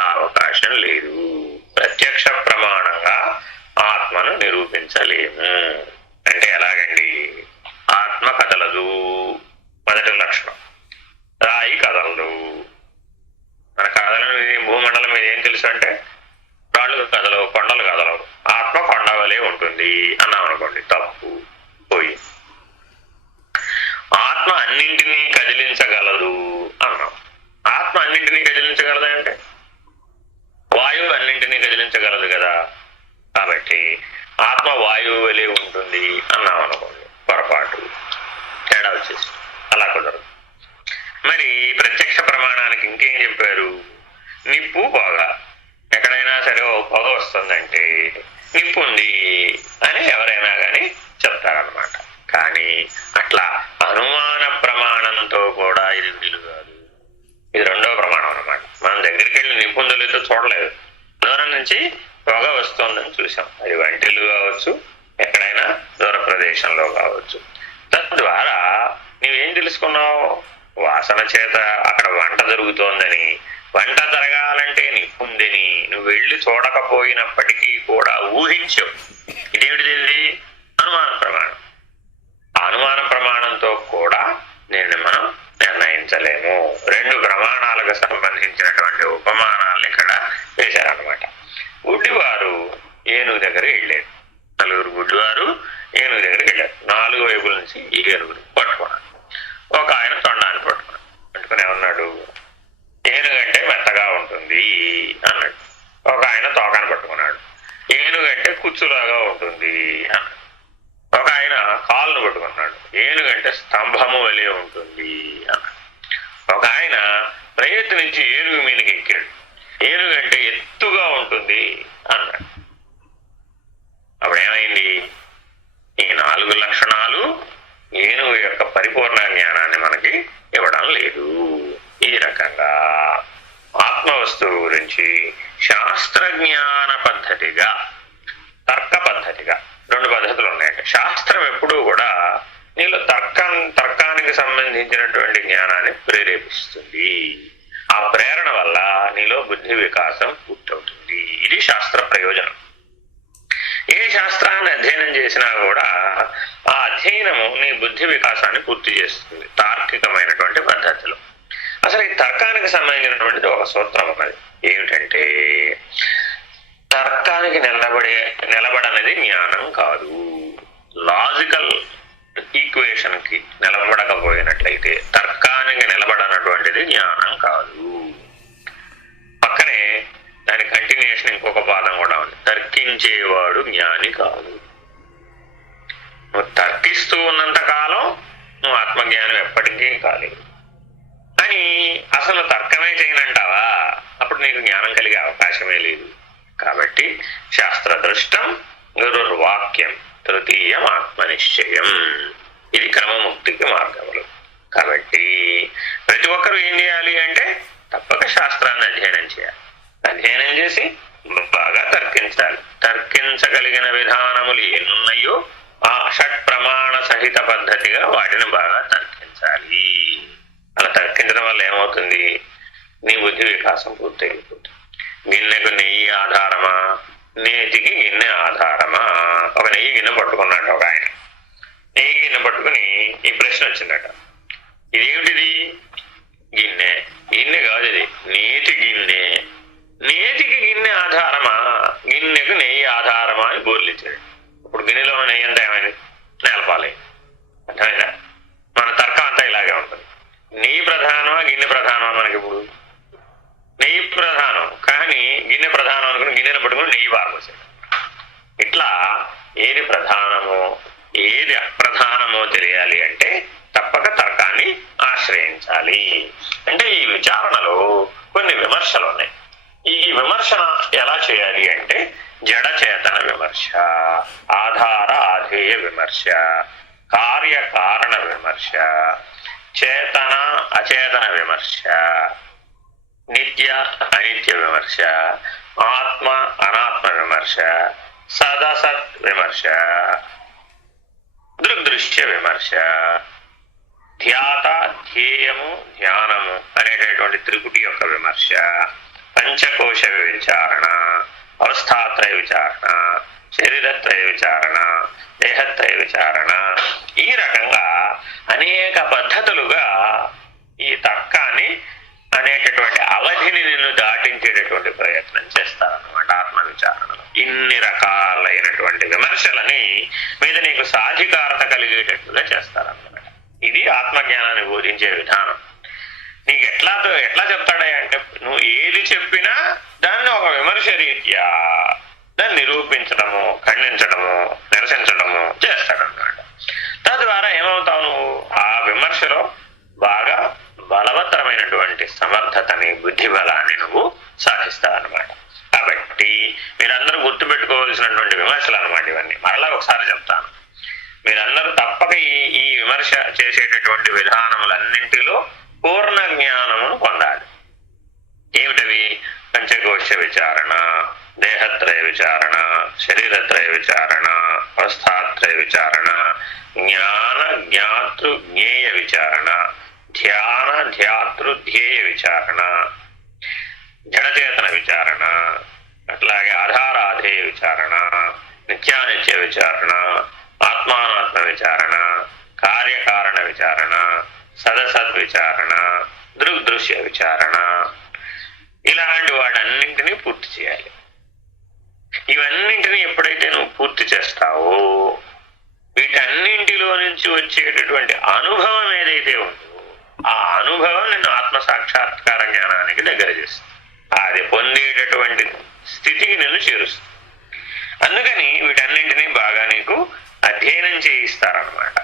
ఆ అవకాశం లేదు. ప్రత్యక్ష ప్రమాణంగా ఆత్మను నిరూపించలేము. అంటే ఎలాగండి? ఆత్మ కదలదు, మొదటి లక్షణం. రాయి కదలదు. మన కదలను భూమండలం మీద ఏం తెలుసు అంటే రాళ్ళు కదలవు, కొండలు కదలవు. ఆత్మ కొండ వలె ఉంటుంది అన్నాం అనుకోండి, తప్పు పోయి. ఆత్మ అన్నింటినీ కదిలించగలదు అన్నాం. ఆత్మ అన్నింటినీ కదిలించగలదా అంటే వాయువు అన్నింటినీ కదిలించగలదు కదా. కాబట్టి ఆత్మ వాయువు వలె ఉంటుంది అన్నాం అనుకోండి, పొరపాటు, తేడా వచ్చేసి అలా కుదరదు. మరి ప్రత్యక్ష ప్రమాణానికి ఇంకేం చెప్పారు? నిప్పు పొగ. ఎక్కడైనా సరే ఓ పొగ వస్తుందంటే నిప్పు ఉంది అని ఎవరైనా కానీ చెప్తారనమాట. కానీ అట్లా అనుమాన ప్రమాణంతో కూడా ఇది వీలు కాదు. ఇది రెండవ ప్రమాణం అనమాట. మనం దగ్గరికి వెళ్ళి నిప్పుందో లేదో చూడలేదు, దూరం నుంచి పొగ వస్తుందని చూసాం. అది వంటిల్లు కావచ్చు, ఎక్కడైనా దూర ప్రదేశంలో కావచ్చు. తద్వారా నువ్వేం తెలుసుకున్నావు? వాసన చేత అక్కడ వంట జరుగుతోందని. వంట జరగాలంటే నిప్పుందని నువ్వు వెళ్ళి చూడకపోయినప్పటికీ కూడా ఊహించావు. ఇదేమిటిది? అనుమాన ప్రమాణం. అనుమాన ప్రమాణంతో కూడా నేను మనం నిర్ణయించలేము. రెండు ప్రమాణాలకు సంబంధించినటువంటి ఉపమానాలను ఇక్కడ వేశారనమాట. గుడ్డివారు ఏనుగు దగ్గరికి వెళ్ళారు. నలుగురు గుడ్డివారు ఏనుగు దగ్గరికి వెళ్ళారు. నాలుగు వైపుల నుంచి ఈ ఏనుగురు పట్టుకున్నాడు. ఒక ఆయన తొండాన్ని పట్టుకున్నాడు. పట్టుకుని ఏమన్నాడు? ఏనుగంటే మెత్తగా ఉంటుంది అన్నాడు. ఒక ఆయన తోకాన్ని పట్టుకున్నాడు. ఏనుగంటే కుచ్చులాగా ఉంటుంది అన్నాడు. ఒక ఆయన కాళ్ళను పట్టుకున్నాడు. ఏనుగంటే స్తంభము వలె ఉంటుంది అన్నాడు. ఒక ఆయన ప్రయత్నించి ఏనుగు మీదకి ఎక్కాడు. ఏనుగంటే ఎత్తుగా ఉంటుంది అన్నాడు. అప్పుడు ఏమైంది? ఈ నాలుగు లక్షణాలు ఏనుగు యొక్క పరిపూర్ణ జ్ఞానాన్ని మనకి ఇవ్వడం లేదు. ఈ రకంగా ఆత్మ వస్తువు గురించి శాస్త్రజ్ఞాన పద్ధతిగా, తర్క పద్ధతిగా రెండు పద్ధతులు ఉన్నాయండి. శాస్త్రం ఎప్పుడూ కూడా నీలో తర్కానికి సంబంధించినటువంటి జ్ఞానాన్ని ప్రేరేపిస్తుంది. ఆ ప్రేరణ వల్ల నీలో బుద్ధి వికాసం పూర్తవుతుంది. ఇది శాస్త్ర ప్రయోజనం. ఏ శాస్త్రాన్ని అధ్యయనం చేసినా కూడా ఆ అధ్యయనము నీ బుద్ధి వికాసాన్ని పూర్తి చేస్తుంది తార్కికమైనటువంటి పద్ధతిలో. అసలు ఈ తర్కానికి సంబంధించినటువంటిది ఒక సూత్రం ఉన్నది. ఏమిటంటే తర్కానికి నిలబడనేది జ్ఞానం కాదు. లాజికల్ ఈక్వేషన్ కి నిలబడకపోయినట్లయితే తర్కానికి నిలబడనటువంటిది జ్ఞానం కాదు. పక్కనే దాని కంటిన్యూషన్ ఇంకొక పాదం కూడా ఉంది. తర్కించేవాడు జ్ఞాని కాదు. నువ్వు తర్కిస్తూ ఉన్నంత కాలం నువ్వు ఆత్మజ్ఞానం ఎప్పటికీ కాలేదు. అని అసలు తర్కమే చేయనంటావా? అప్పుడు నీకు జ్ఞానం కలిగే అవకాశమే లేదు. కాబట్టి శాస్త్ర దృష్టం గురుర్వాక్యం తృతీయం ఆత్మనిశ్చయం. ఇది క్రమముక్తికి మార్గములు. కాబట్టి ప్రతి ఒక్కరూ ఏం చేయాలి అంటే తప్పక శాస్త్రాన్ని అధ్యయనం చేయాలి. అధ్యయనం చేసి బాగా తర్కించాలి. తర్కించగలిగిన విధానములు ఎన్నున్నాయో ఆ షట్ ప్రమాణ సహిత పద్ధతిగా వాటిని బాగా తర్కించాలి. అలా తర్కించడం వల్ల ఏమవుతుంది? నీ బుద్ధి వికాసం పూర్తయిపోతుంది. గిన్నెకు నెయ్యి ఆధారమా, నేతికి గిన్నె ఆధారమా. ఒక నెయ్యి గిన్నె పట్టుకున్నాడు ఒక ఆయన. నెయ్యి గిన్నె పట్టుకుని ఈ ప్రశ్న వచ్చిందట, ఇదేమిటిది? గిన్నె. గిన్నె కాదు ఇది, నేతి గిన్నె. నేతికి గిన్నె ఆధారమా, గిన్నెకు నెయ్యి ఆధారమా అని బోర్లిచ్చాడు. ఇప్పుడు గిన్నెలో ఉన్న నెయ్యి అంతా ఏమైంది? నేలపాలైంది. అర్థమైందా? మన తర్కం అంతా ఇలాగే ఉంటుంది. నెయ్యి ప్రధానమా గిన్నె ప్రధానమా? మనకి ఇప్పుడు నెయ్యి ప్రధానం, కానీ గిన్నె ప్రధానం అనుకుని గిన్నెను పట్టుకుని నెయ్యి పారబోసాడు. ఇట్లా ఏది ప్రధానమో ఏది అప్రధానమో తెలియాలి అంటే తప్పక తర్కాన్ని ఆశ్రయించాలి. అంటే ఈ విచారణలో కొన్ని విమర్శలు ఉన్నాయి. ఈ విమర్శన ఎలా చేయాలి అంటే జడచేతన విమర్శ, ఆధార ఆధేయ విమర్శ, కార్యకారణ విమర్శ, చేతన అచేతన విమర్శ, నిత్య అనిత్య విమర్శ, ఆత్మ అనాత్మ విమర్శ, సదసత్ విమర్శ, దృగ్దృశ్య విమర్శ, ధ్యాత ధ్యేయము ధ్యానము అనేటటువంటి త్రిపుటి యొక్క విమర్శ, పంచకోశ విచారణ, అవస్థాత్రయ విచారణ, శరీరత్రయ విచారణ, దేహత్రయ విచారణ, ఈ రకంగా అనేక పద్ధతులుగా ఈ తర్కాన్ని అనేటటువంటి అవధిని నిన్ను దాటించేటటువంటి ప్రయత్నం చేస్తారన్నమాట ఆత్మ విచారణలో. ఇన్ని రకాలైనటువంటి విమర్శలని మీద నీకు సాధికారత కలిగేటట్లుగా చేస్తారన్నమాట. ఇది ఆత్మజ్ఞానాన్ని బోధించే విధానం. నీకు ఎట్లా చెప్తాడా అంటే నువ్వు ఏది చెప్పినా దాన్ని ఒక విమర్శ రీత్యా దాన్ని నిరూపించడము, ఖండించడము, నిరసించడము చేస్తాడన్నమాట. తద్వారా ఏమవుతావు? నువ్వు ఆ విమర్శలో బాగా బలవత్తరమైనటువంటి సమర్థతని, బుద్ధి బలాన్ని నువ్వు సాధిస్తావన్నమాట. కాబట్టి మీరందరూ గుర్తుపెట్టుకోవాల్సినటువంటి విమర్శలు అన్నమాట ఇవన్నీ. మరలా ఒకసారి చెప్తాను, మీరందరూ తప్పక ఈ విమర్శ చేసేటటువంటి విధానములన్నింటిలో పూర్ణ జ్ఞానమును పొందాలి. ఏమిటవి? పంచకోశ విచారణ, దేహత్రయ విచారణ, శరీరత్రయ విచారణ, అవస్థాత్రయ విచారణ, జ్ఞాన జ్ఞాతృ జ్ఞేయ విచారణ, ధ్యాన ధ్యాతృ ధ్యేయ విచారణ, జడచేతన విచారణ, అట్లాగే ఆధారాధేయ విచారణ, నిత్యానిత్య విచారణ, ఆత్మానాత్మ విచారణ, కార్యకారణ విచారణ, సదసద్ విచారణ, దృగ్దృశ్య విచారణ, ఇలాంటి వాటన్నింటినీ పూర్తి చేయాలి. ఇవన్నింటినీ ఎప్పుడైతే నువ్వు పూర్తి చేస్తావో వీటన్నింటిలో నుంచి వచ్చేటటువంటి అనుభవం ఏదైతే ఉందో ఆ అనుభవం నిన్ను ఆత్మ సాక్షాత్కార జ్ఞానానికి దగ్గర చేస్తుంది. అది పొందేటటువంటి స్థితికి నిన్ను చేరుస్తుంది. అందుకని వీటన్నింటినీ బాగా నీకు అధ్యయనం చేయిస్తారనమాట.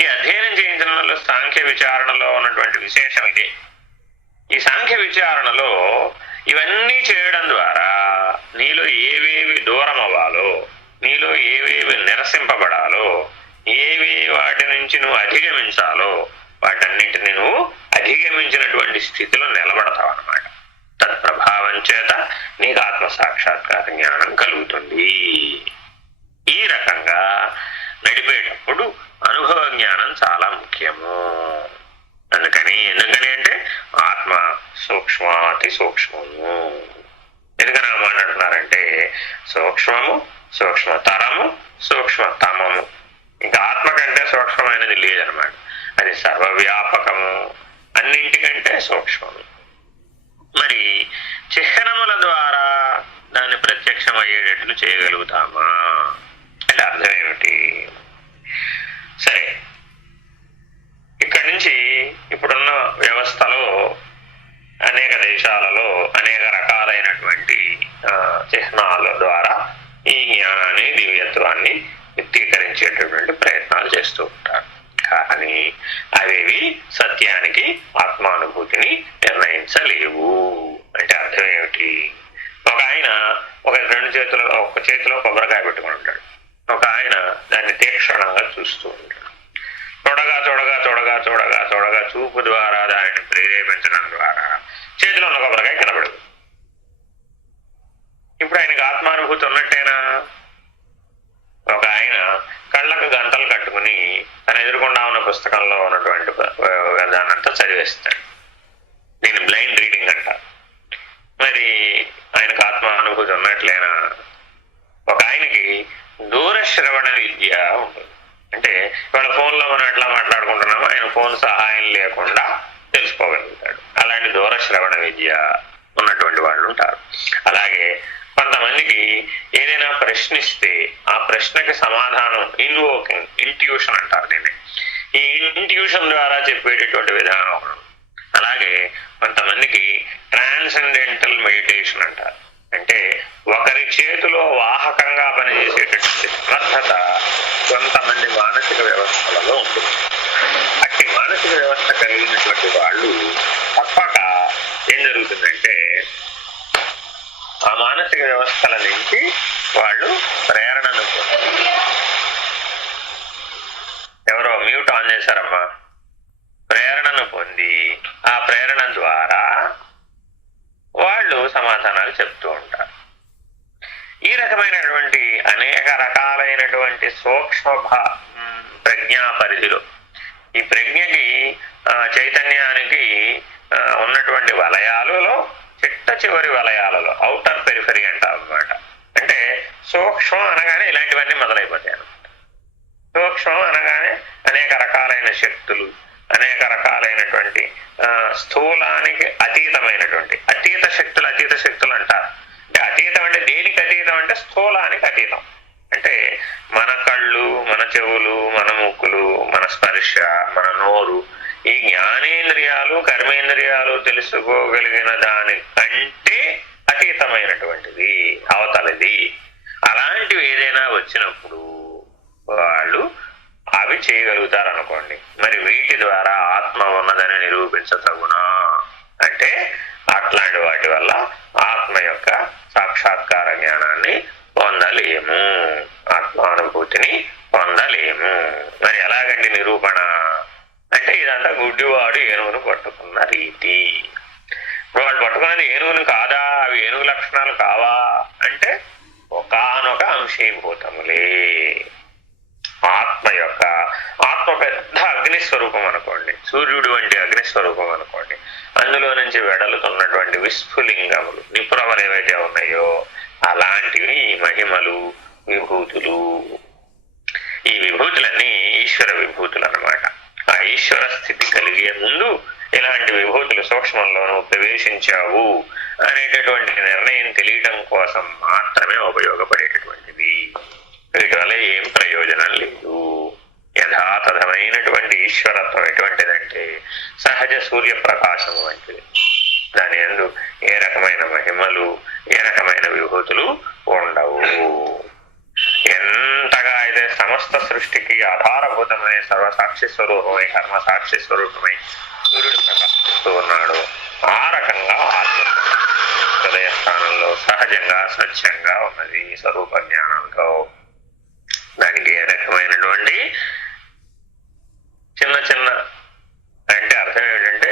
ఈ అధ్యయనం చేయించడం వల్ల సాంఖ్య విచారణలో ఉన్నటువంటి విశేషం ఇదే. ఈ సాంఖ్య విచారణలో ఇవన్నీ చేయడం ద్వారా నీలో ఏవేవి దూరం అవ్వాలో, నీలో ఏవేవి నిరసింపబడాలో, ఏవి వాటి నుంచి నువ్వు అధిగమించాలో వాటన్నింటినీ నువ్వు అధిగమించినటువంటి స్థితిలో నిలబడతావు అన్నమాట. తత్ప్రభావం చేత నీకు ఆత్మ సాక్షాత్కార జ్ఞానం కలుగుతుంది. ఈ రకంగా నడిపేటప్పుడు అనుభవ జ్ఞానం చాలా ముఖ్యము. ఎందుకని అంటే ఆత్మ సూక్ష్మాతి సూక్ష్మము. ఎందుకని మాట్లాడుతున్నారంటే సూక్ష్మము, సూక్ష్మతరము, సూక్ష్మతమము. ఇంకా ఆత్మ కంటే సూక్ష్మమైనది లేదనమాట. అది సర్వవ్యాపకము, అన్నింటికంటే సూక్ష్మము. మరి చిహ్నముల ద్వారా దాన్ని ప్రత్యక్షమయ్యేటట్లు చేయగలుగుతామా అంటే అర్థం ఏమిటి? సరే, ఇక్కడి నుంచి ఇప్పుడున్న వ్యవస్థలో అనేక దేశాలలో అనేక రకాలైనటువంటి చిహ్నాల ద్వారా ఈ జ్ఞానాన్ని, దివ్యత్వాన్ని వ్యక్తీకరించేటటువంటి ప్రయత్నాలు చేస్తూ ఉంటారు. కానీ అవేవి సత్యానికి, ఆత్మానుభూతిని నిర్ణయించలేవు. అంటే అర్థం ఏమిటి? ఒక ఆయన ఒక చేతిలో కొబ్బరికాయ పెట్టుకుని ఉంటాడు. ఒక ఆయన దాన్ని తీక్షణంగా చూస్తూ ఉంటాడు. చూడగా చూపు ద్వారా దానిని ప్రేరేపించడం ద్వారా చేతిలో ఉన్న కొబ్బరికాయ కనబడదు. ఇప్పుడు ఆయనకు ఆత్మానుభూతి ఉన్నట్టేనా? ఒక ఆయన కళ్ళకు గంటలు కట్టుకుని తన ఎదురుకుండా ఉన్న పుస్తకంలో ఉన్నటువంటి దానంతా చదివేస్తాడు. దీన్ని బ్లైండ్ రీడింగ్ అంటారు. మరి ఆయనకు ఆత్మానుభూతి ఉన్నట్లేనా? ఒక ఆయనకి దూరశ్రవణ విద్య ఉంటుంది. అంటే వాళ్ళ ఫోన్లో మనం ఎట్లా మాట్లాడుకుంటున్నామో ఆయన ఫోన్ సహాయం లేకుండా తెలుసుకోగలుగుతాడు. అలాంటి దూరశ్రవణ విద్య ఉన్నటువంటి వాళ్ళు ఉంటారు. అలాగే కొంతమందికి ఏదైనా ప్రశ్నిస్తే ఆ ప్రశ్నకి సమాధానం ఇన్వోకింగ్, ఇంట్యూషన్ అంటారు దీన్ని. ఈ ఇంట్యూషన్ ద్వారా చెప్పేటటువంటి విధానం ఒకటి. అలాగే కొంతమందికి ట్రాన్సెండెంటల్ మెడిటేషన్ అంటారు. అంటే ఒకరి చేతిలో వాహకంగా పనిచేసేటటువంటి సమర్థత కొంతమంది మానసిక వ్యవస్థలలో ఉంటుంది. అట్టి మానసిక వ్యవస్థ కలిగినటువంటి వాళ్ళు తప్పక ఏం జరుగుతుందంటే ఆ మానసిక వ్యవస్థల నుంచి వాళ్ళు ప్రేరణను ఎవరో మ్యూట్ ఆన్ చేశారమ్మా. ప్రేరణను పొంది ఆ ప్రేరణ ద్వారా వాళ్ళు సమాధానాలు చెప్తూ ఉంటారు. ఈ రకమైనటువంటి అనేక రకాలైనటువంటి సూక్ష్మ ప్రజ్ఞా పరిధిలో ఈ ప్రజ్ఞకి చైతన్యానికి ఉన్నటువంటి వలయాలలో చిట్ట చివరి వలయాలలో ఔటర్ పెరిఫరీ అంటారు అన్నమాట. అంటే సూక్ష్మం అనగానే ఇలాంటివన్నీ మొదలైపోతాయి అన్నమాట. సూక్ష్మం అనగానే అనేక రకాలైన శక్తులు, అనేక రకాలైనటువంటి స్థూలానికి అతీతమైనటువంటి అతీత శక్తులు అంటారు. అంటే అతీతం అంటే దేనికి అతీతం అంటే స్థూలానికి అతీతం. అంటే మన కళ్ళు, మన చెవులు, మన ముక్కులు, మన స్పర్శ, మన నోరు, ఈ జ్ఞానేంద్రియాలు కర్మేంద్రియాలు తెలుసుకోగలిగిన దానికంటే అతీతమైనటువంటిది అవతలది. అలాంటివి ఏదైనా వచ్చినప్పుడు వాళ్ళు అవి చేయగలుగుతారు అనుకోండి. మరి వీటి ద్వారా ఆత్మ ఉన్నదని నిరూపించతగునా అంటే అట్లాంటి వాటి వల్ల ఆత్మ యొక్క సాక్షాత్కార జ్ఞానాన్ని పొందలేము, ఆత్మానుభూతిని పొందలేము. మరి ఎలాగండి నిరూపణ అంటే ఇదంతా గుడ్డివాడు ఏనుగును పట్టుకున్న రీతి. వాళ్ళు పట్టుకున్నది ఏనుగును కాదా, అవి ఏనుగు లక్షణాలు కావా అంటే ఒకానొక అంశీభూతములే. ఆత్మ పెద్ద అగ్నిస్వరూపం అనుకోండి, సూర్యుడు వంటి అగ్నిస్వరూపం అనుకోండి. అందులో నుంచి వెడలుతున్నటువంటి విస్ఫులింగములు, నిపురవలు ఏవైతే ఉన్నాయో అలాంటివి ఈ మహిమలు, విభూతులు. ఈ విభూతులన్నీ ఈశ్వర విభూతులు అన్నమాట. ఆ ఈశ్వర స్థితి కలిగే ముందు ఇలాంటి విభూతులు సూక్ష్మంలోనూ ప్రవేశించావు అనేటటువంటి నిర్ణయం తెలియటం కోసం మాత్రమే ఉపయోగపడేటటువంటిది. వీటి వల్ల ఏం ప్రయోజనం లేదు. యథాతథమైనటువంటి ఈశ్వరత్వం ఎటువంటిదంటే సహజ సూర్యప్రకాశము వంటిది. దాని యందు ఏ రకమైన మహిమలు, ఏ రకమైన విభూతులు ఉండవు. ఎంతగా అయితే సమస్త సృష్టికి ఆధారభూతమై సర్వసాక్షి స్వరూపమై కర్మ సాక్షి స్వరూపమై సూర్యుడు ప్రకాశిస్తూ ఉన్నాడు, ఆ రకంగా ఆత్మ హృదయ స్థానంలో సహజంగా స్వచ్ఛంగా ఉన్నది స్వరూప జ్ఞానంతో. దానికి ఏ రకమైనటువంటి చిన్న చిన్న అంటే అర్థం ఏంటంటే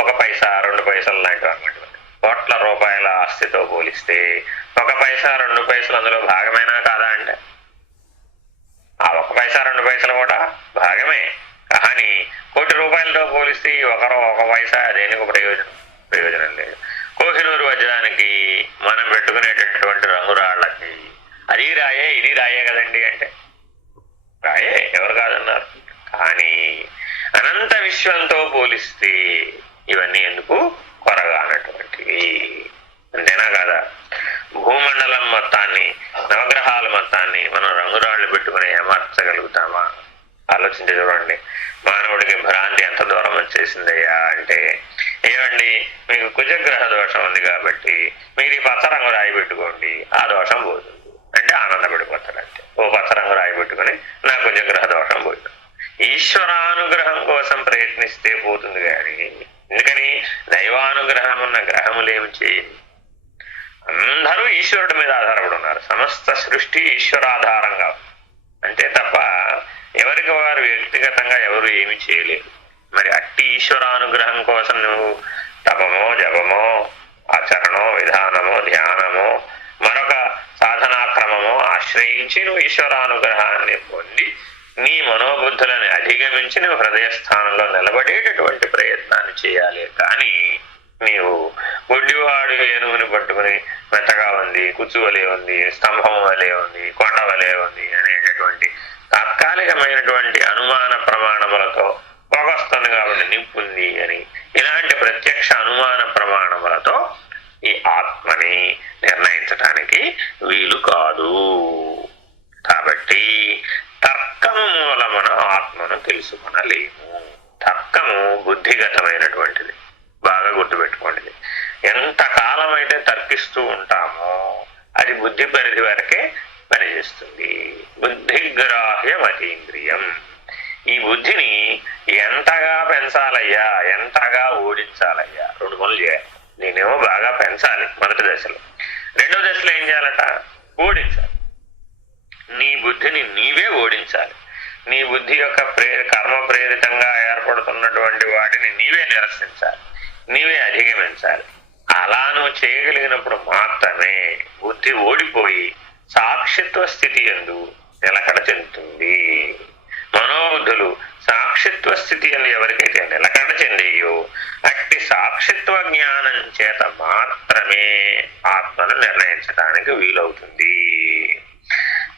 1 పైసా 2 పైసలు లాంటివి అన్నమాట. కోట్ల రూపాయల ఆస్తితో పోలిస్తే 1 పైసా 2 పైసలు అందులో భాగమేనా కాదా అంటే ఆ 1 పైసా 2 పైసలు కూడా భాగమే. కానీ కోటి రూపాయలతో పోలిస్తే 1 పైసా దేనికి ప్రయోజనం లేదు. కోహినూరు వజ్రానికి మనం పెట్టుకునేటటువంటి రంగురాళ్ళకి అది రాయే ఇది రాయే కదండి అంటే రాయే, ఎవరు కాదన్నారు. కానీ అనంత విశ్వంతో పోలిస్తే ఇవన్నీ ఎందుకు కొరగానటువంటివి, అంతేనా కాదా? భూమండలం మొత్తాన్ని, నవగ్రహాల మొత్తాన్ని మనం రంగురాళ్ళు పెట్టుకుని ఏమార్చగలుగుతామా? ఆలోచించి చూడండి. మానవుడికి భ్రాంతి ఎంత దూరం వచ్చేసిందయ్యా అంటే, ఏమండి మీకు కుజగ్రహ దోషం ఉంది కాబట్టి మీరు ఈ పచ్చ రంగు రాయి పెట్టుకోండి, ఆ దోషం పోతుంది అంటే ఆనందపడిపోతాడు. అంటే పచ్చ రంగు రాయి పెట్టుకుని నా కుజగ్రహ దోషం పోతుంది. ఈశ్వరానుగ్రహం కోసం ప్రయత్నిస్తే పోతుంది కానీ, ఎందుకని దైవానుగ్రహం ఉన్న గ్రహములేమి చేయండి. అందరూ ఈశ్వరుడి మీద ఆధారపడి ఉన్నారు. సమస్త సృష్టి ఈశ్వరాధారంగా అంతే తప్ప ఎవరికి వారు వ్యక్తిగతంగా ఎవరు ఏమి చేయలేరు. మరి అట్టి ఈశ్వరానుగ్రహం కోసం నువ్వు తపమో, జపమో, ఆచరణో, విధానమో, ధ్యానమో, మరొక సాధనాక్రమమో ఆశ్రయించి నువ్వు ఈశ్వరానుగ్రహాన్ని పొంది నీ మనోబుద్ధులను అధిగమించి నువ్వు హృదయ స్థానంలో నిలబడేటటువంటి ప్రయత్నాన్ని చేయాలి. కానీ నీవు గుడ్డివాడు ఏనుగుని పట్టుకుని మెత్తగా ఉంది, కుచ్చు వలె ఉంది, స్తంభం వలె ఉంది, కొండ వలె ఉంది అనేటటువంటి తాత్కాలికమైనటువంటి అనుమాన ప్రమాణములతో పొగొస్తుంది కాబట్టి నింపుంది అని, ఇలాంటి ప్రత్యక్ష అనుమాన ప్రమాణములతో ఈ ఆత్మని నిర్ణయించటానికి వీలు కాదు. కాబట్టి తర్కము మూలమున ఆత్మను తెలుసుకొనలేము. తర్కము బుద్ధిగతమైనటువంటిది, బాగా గుర్తుపెట్టుకోండి. ఎంత కాలమైతే తర్కిస్తూ ఉంటామో అది బుద్ధి పరిధి వరకే పనిచేస్తుంది. బుద్ధిగ్రాహ్యం అతీంద్రియం. ఈ బుద్ధిని ఎంతగా పెంచాలయ్యా, ఎంతగా ఓడించాలయ్యా, రెండు పనులు చేయాలి. నేనేమో బాగా పెంచాలి మొదటి దశలో, రెండో దశలో ఏం చేయాలట, ఓడించాలి. నీ బుద్ధిని నీవే ఓడించాలి. నీ బుద్ధి యొక్క కర్మ ప్రేరితంగా ఏర్పడుతున్నటువంటి వాటిని నీవే నిరసించాలి, నీవే అధిగమించాలి. అలా నువ్వు చేయగలిగినప్పుడు మాత్రమే బుద్ధి ఓడిపోయి సాక్షిత్వ స్థితి యందు నిలకడ చెందుతుంది. మనోబుద్ధులు సాక్షిత్వ స్థితి యందు ఎవరికైతే నిలకడ చెందేయో అట్టి సాక్షిత్వ జ్ఞానం చేత మాత్రమే ఆత్మను నిర్ణయించడానికి వీలవుతుంది.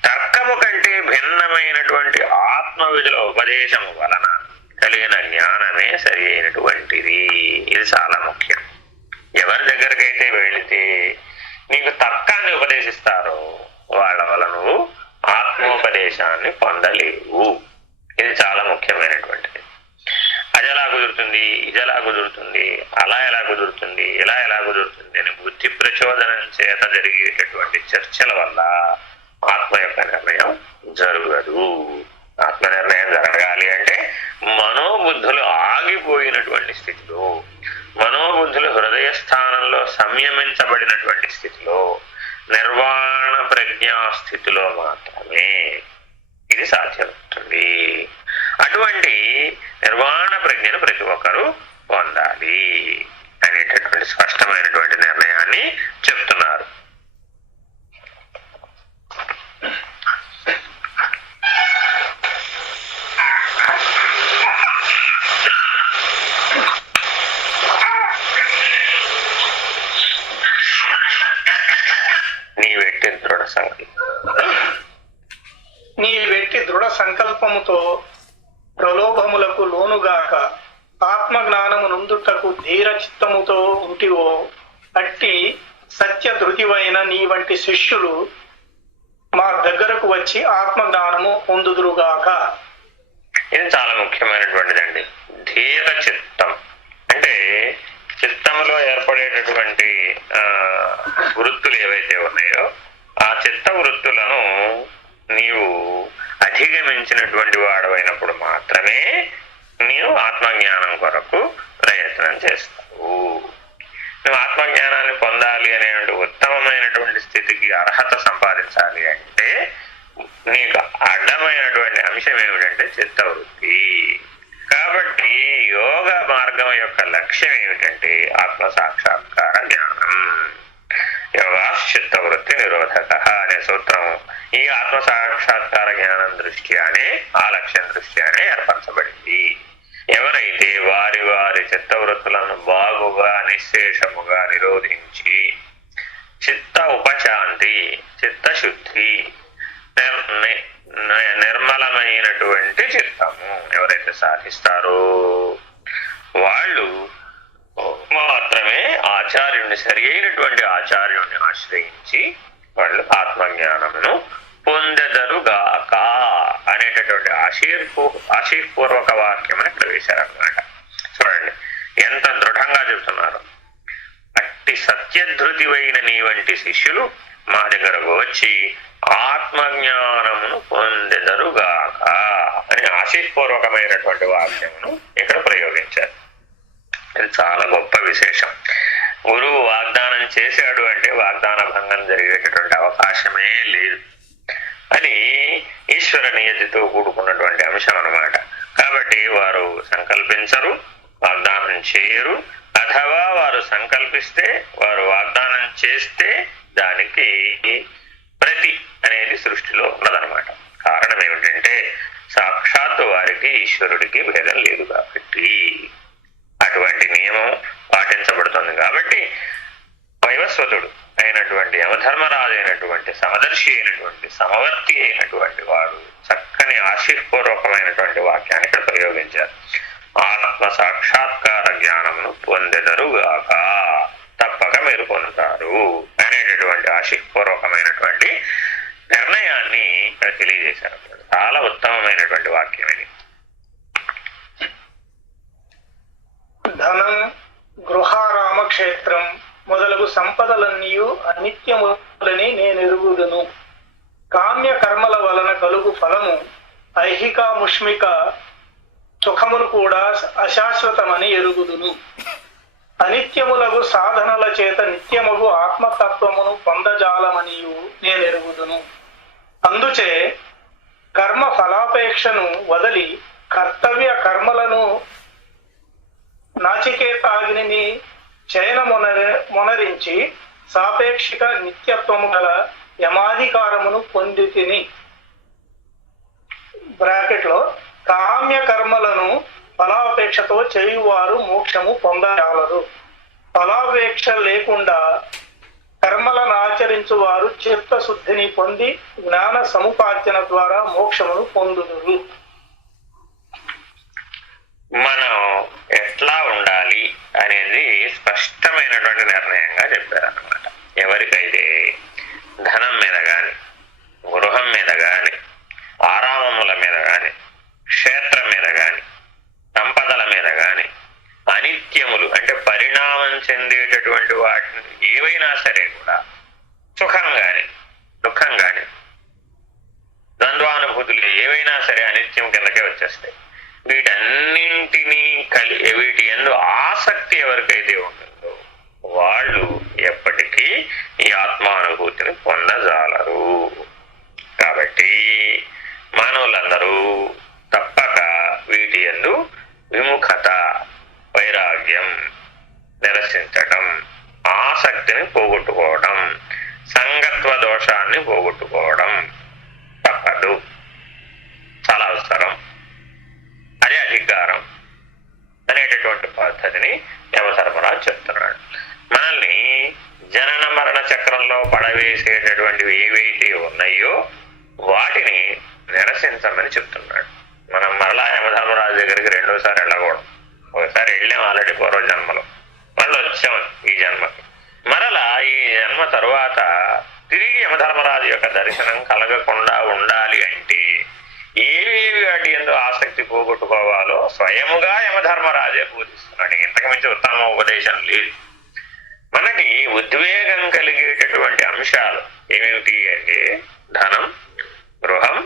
తర్కము కంటే భిన్నమైనటువంటి ఆత్మ విధుల ఉపదేశము వలన కలిగిన జ్ఞానమే సరి అయినటువంటిది. ఇది చాలా ముఖ్యం. ఎవరి దగ్గరకైతే వెళితే నీకు తర్కాన్ని ఉపదేశిస్తారో వాళ్ళ వల్ల నువ్వు ఆత్మోపదేశాన్ని పొందలేవు. ఇది చాలా ముఖ్యమైనటువంటిది. అది ఎలా కుదురుతుంది, ఇది ఎలా కుదురుతుంది, అలా ఎలా కుదురుతుంది, ఇలా ఎలా కుదురుతుంది అని బుద్ధి ప్రచోదనం చేత జరిగేటటువంటి చర్చల వల్ల ఆత్మ యొక్క నిర్ణయం జరగదు. ఆత్మ నిర్ణయం జరగాలి అంటే మనోబుద్ధులు ఆగిపోయినటువంటి స్థితిలో, మనోబుద్ధులు హృదయ స్థానంలో సంయమించబడినటువంటి స్థితిలో, నిర్వాణ ప్రజ్ఞా స్థితిలో మాత్రమే ఇది సాధ్యమవుతుంది. అటువంటి నిర్వాణ ప్రజ్ఞను ప్రతి ఒక్కరూ పొందాలి అనేటటువంటి స్పష్టమైనటువంటి నిర్ణయాన్ని చెప్తున్నారు. నీ వెట్టి దృఢ సంకల్పముతో ప్రలోభములకు లోనుగాక ఆత్మజ్ఞానము నుందుటకు ధీర చిత్తముతో ఉంటివో అట్టి సత్య ధృతివైన నీ వంటి శిష్యులు మా దగ్గరకు వచ్చి ఆత్మజ్ఞానము పొందుదురుగాక. ఇది చాలా ముఖ్యమైనటువంటిదండి. ధీర చిత్తం అంటే చిత్తంలో ఏర్పడేటటువంటి వృత్తులు ఏవైతే ఉన్నాయో ఆ చిత్త వృత్తులను నీవు అధిగమించినటువంటి వాడవైనప్పుడు మాత్రమే నీవు ఆత్మజ్ఞానం కొరకు ప్రయత్నం చేస్తావు. నువ్వు ఆత్మజ్ఞానాన్ని పొందాలి అనేటువంటి ఉత్తమమైనటువంటి స్థితికి అర్హత సంపాదించాలి అంటే నీకు అడ్డమైనటువంటి అంశం ఏమిటంటే చిత్తవృత్తి. కాబట్టి యోగ మార్గం యొక్క లక్ష్యం ఏమిటంటే ఆత్మ సాక్షాత్కార జ్ఞానం. యోగాశ్చిత్తవృత్తి నిరోధక అనే సూత్రం ఈ ఆత్మ సాక్షాత్కార జ్ఞానం దృష్ట్యానే, ఆ లక్ష్యం దృష్ట్యానే ఏర్పరచబడింది. ఎవరైతే వారి వారి చిత్తవృత్తులను బాగుగా నిశ్శేషముగా నిరోధించి చిత్త ఉపశాంతి, చిత్తశుద్ధి, నిర్మలమైనటువంటి చిత్తము ఎవరైతే సాధిస్తారో వాళ్ళు మాత్రమే ఆచార్యుని, సరి అయినటువంటి ఆచార్యుని ఆశ్రయించి వాళ్ళు ఆత్మజ్ఞానమును పొందెదరుగాక అనేటటువంటి ఆశీర్పూర్వక వాక్యం అని ఇక్కడ వేశారన్నమాట. చూడండి ఎంత దృఢంగా చెబుతున్నారు. అట్టి సత్యధృతివైన నీ వంటి శిష్యులు మా దగ్గరకు వచ్చి ఆత్మజ్ఞానమును పొందెదరుగాక అని ఆశీర్పూర్వకమైనటువంటి వాక్యమును ఇక్కడ ప్రయోగించారు. ఇది చాలా గొప్ప విశేషం. గురువు వాగ్దానం చేశాడు అంటే వాగ్దాన భంగం జరిగేటటువంటి అవకాశమే లేదు. అది ఈశ్వర నియతితో కూడుకున్నటువంటి అంశం అన్నమాట. కాబట్టి వారు సంకల్పించరు, వాగ్దానం చేయరు. అథవా వారు సంకల్పిస్తే, వారు వాగ్దానం చేస్తే దానికి ప్రతి అనేది సృష్టిలో ఉన్నదనమాట. కారణం ఏమిటంటే సాక్షాత్తు వారికి ఈశ్వరుడికి భేదం లేదు కాబట్టి, అటువంటి నియమం పాటించబడుతుంది. కాబట్టి వైవస్వతుడు అయినటువంటి యమధర్మరాజు అయినటువంటి సమదర్శి అయినటువంటి సమవర్తి అయినటువంటి వాడు చక్కని ఆశీపూర్వకమైనటువంటి వాక్యాన్ని ఇక్కడ ప్రయోగించారు. ఆత్మ సాక్షాత్కార జ్ఞానమును పొందెదరుగాక, తప్పక మీరు పొందుతారు అనేటటువంటి ఆశీపూర్వకమైనటువంటి నిర్ణయాన్ని ఇక్కడ తెలియజేశారు. చాలా ఉత్తమమైనటువంటి వాక్యం ఇది. ధనం, గృహారామ, క్షేత్రం మొదలగు సంపదలన్నీయు అనిత్యములని నేనెరుగుదును. కామ్య కర్మల వలన కలుగు ఫలము ఐహిక ముష్మిక సుఖములు కూడా అశాశ్వతమని ఎరుగుదును. అనిత్యములగు సాధనల చేత నిత్యముగు ఆత్మతత్వమును పొందజాలమనియు నేనెరుగుదును. అందుచే కర్మ ఫలాపేక్షను వదలి కర్తవ్య కర్మలను నాచికేతాగ్నిని మొనరించి సాపేక్షిక నిత్యత్వము గల యమాధికారమును పొందితిని. బ్రాకెట్లో కామ్య కర్మలను ఫలాపేక్షతో చేయువారు మోక్షము పొందగలరు. ఫలాపేక్ష లేకుండా కర్మలను ఆచరించువారు చిత్తశుద్ధిని పొంది జ్ఞాన సముపార్జన ద్వారా మోక్షమును పొందుదురు. మనం ఎట్లా ఉండాలి అనేది స్పష్టమైనటువంటి నిర్ణయంగా చెప్పారన్నమాట. ఎవరికైతే ధనం మీద గాని, గృహం మీద గాని, ఆరామముల మీద గాని, క్షేత్రం మీద గాని, సంపదల మీద గాని, అనిత్యములు అంటే పరిణామం చెందేటటువంటి వాటిని ఏవైనా సరే కూడా సుఖం గాని దుఃఖం గాని ద్వంద్వానుభూతులు ఏవైనా సరే అనిత్యం కిందకే వచ్చేస్తాయి. వీటన్నింటినీ వీటి యందు ఆసక్తి ఎవరికైతే ఉంటుందో వాళ్ళు ఎప్పటికీ ఈ ఆత్మానుభూతిని పొందజాలరు. కాబట్టి మానవులందరూ తప్పక వీటి యందు విముఖత, వైరాగ్యం, నిరసించటం, ఆసక్తిని పోగొట్టుకోవడం, సంగత్వ దోషాన్ని పోగొట్టుకోవడం తప్పదు. చాలా అవసరం. అదే అధికారం అనేటటువంటి పద్ధతిని యమధర్మరాజు చెప్తున్నాడు. మనల్ని జనన మరణ చక్రంలో పడవేసేటటువంటివి ఏవైతే ఉన్నాయో వాటిని నిరసించమని చెప్తున్నాడు. మనం మరలా యమధర్మరాజు దగ్గరికి రెండోసారి వెళ్ళకూడదు. ఒకసారి వెళ్ళాం ఆల్రెడీ పూర్వ జన్మలో, మళ్ళీ వచ్చాం ఈ జన్మకి. మరలా ఈ జన్మ తరువాత తిరిగి యమధర్మరాజు యొక్క దర్శనం కలగకుండా ఉండాలి అంటే ఏవేవి వాటి యందు ఆసక్తి పోగొట్టుకోవాలో స్వయముగా యమధర్మరాజే బోధిస్తున్నాడు. ఇంతకు మించి ఉత్తమ ఉపదేశం లేదు. మనకి ఉద్వేగం కలిగేటటువంటి అంశాలు ఏమిటి అంటే ధనం, గృహం,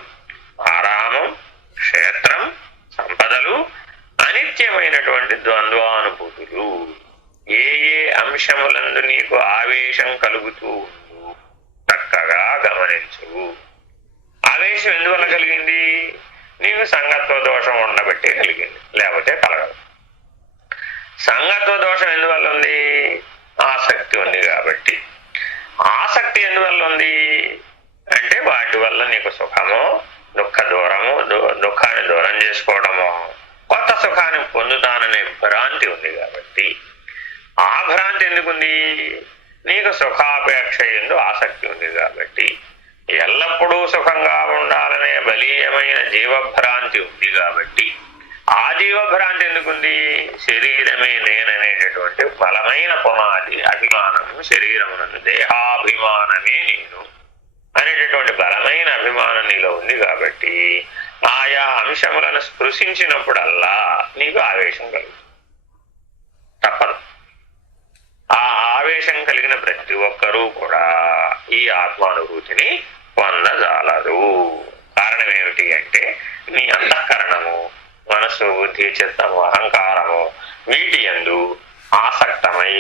ఆరామం, క్షేత్రం, సంపదలు, అనిత్యమైనటువంటి ద్వంద్వానుభూతులు. ఏ ఏ అంశములందు నీకు ఆవేశం కలుగుతూ ఉందో చక్కగా గమనించు. ఆవేశం ఎందువల్ల కలిగింది? నీకు సంగత్వ దోషం ఉండబట్టే కలిగింది, లేకపోతే కలగదు. సంగత్వ దోషం ఎందువల్ల ఉంది? ఆసక్తి ఉంది కాబట్టి. ఆసక్తి ఎందువల్ల ఉంది అంటే వాటి వల్ల నీకు సుఖము, దుఃఖాన్ని దూరం చేసుకోవడము, కొత్త సుఖాన్ని పొందుతాననే భ్రాంతి ఉంది కాబట్టి. ఆ భ్రాంతి ఎందుకుంది? నీకు సుఖాపేక్ష ఎందు ఆసక్తి ఉంది కాబట్టి. ఎల్లప్పుడూ సుఖంగా ఉండాలనే బలీయమైన జీవభ్రాంతి ఉంది కాబట్టి. ఆ జీవభ్రాంతి ఎందుకుంది? శరీరమే నేననేటటువంటి బలమైన పునాది అభిమానము, శరీరమునందు దేహాభిమానమే నేను అనేటటువంటి బలమైన అభిమానం నీలో ఉంది కాబట్టి ఆయా అంశములను స్పృశించినప్పుడల్లా నీకు ఆవేశం కలుగుతుంది. తప్పదు. ఆ ఆవేశం కలిగిన ప్రతి ఒక్కరూ కూడా ఈ ఆత్మానుభూతిని పొందజాలరు. కారణం ఏమిటి అంటే నీ అంతఃకరణము, మనస్సు, బుద్ధి, చిత్తము, అహంకారము వీటి యందు ఆసక్తమై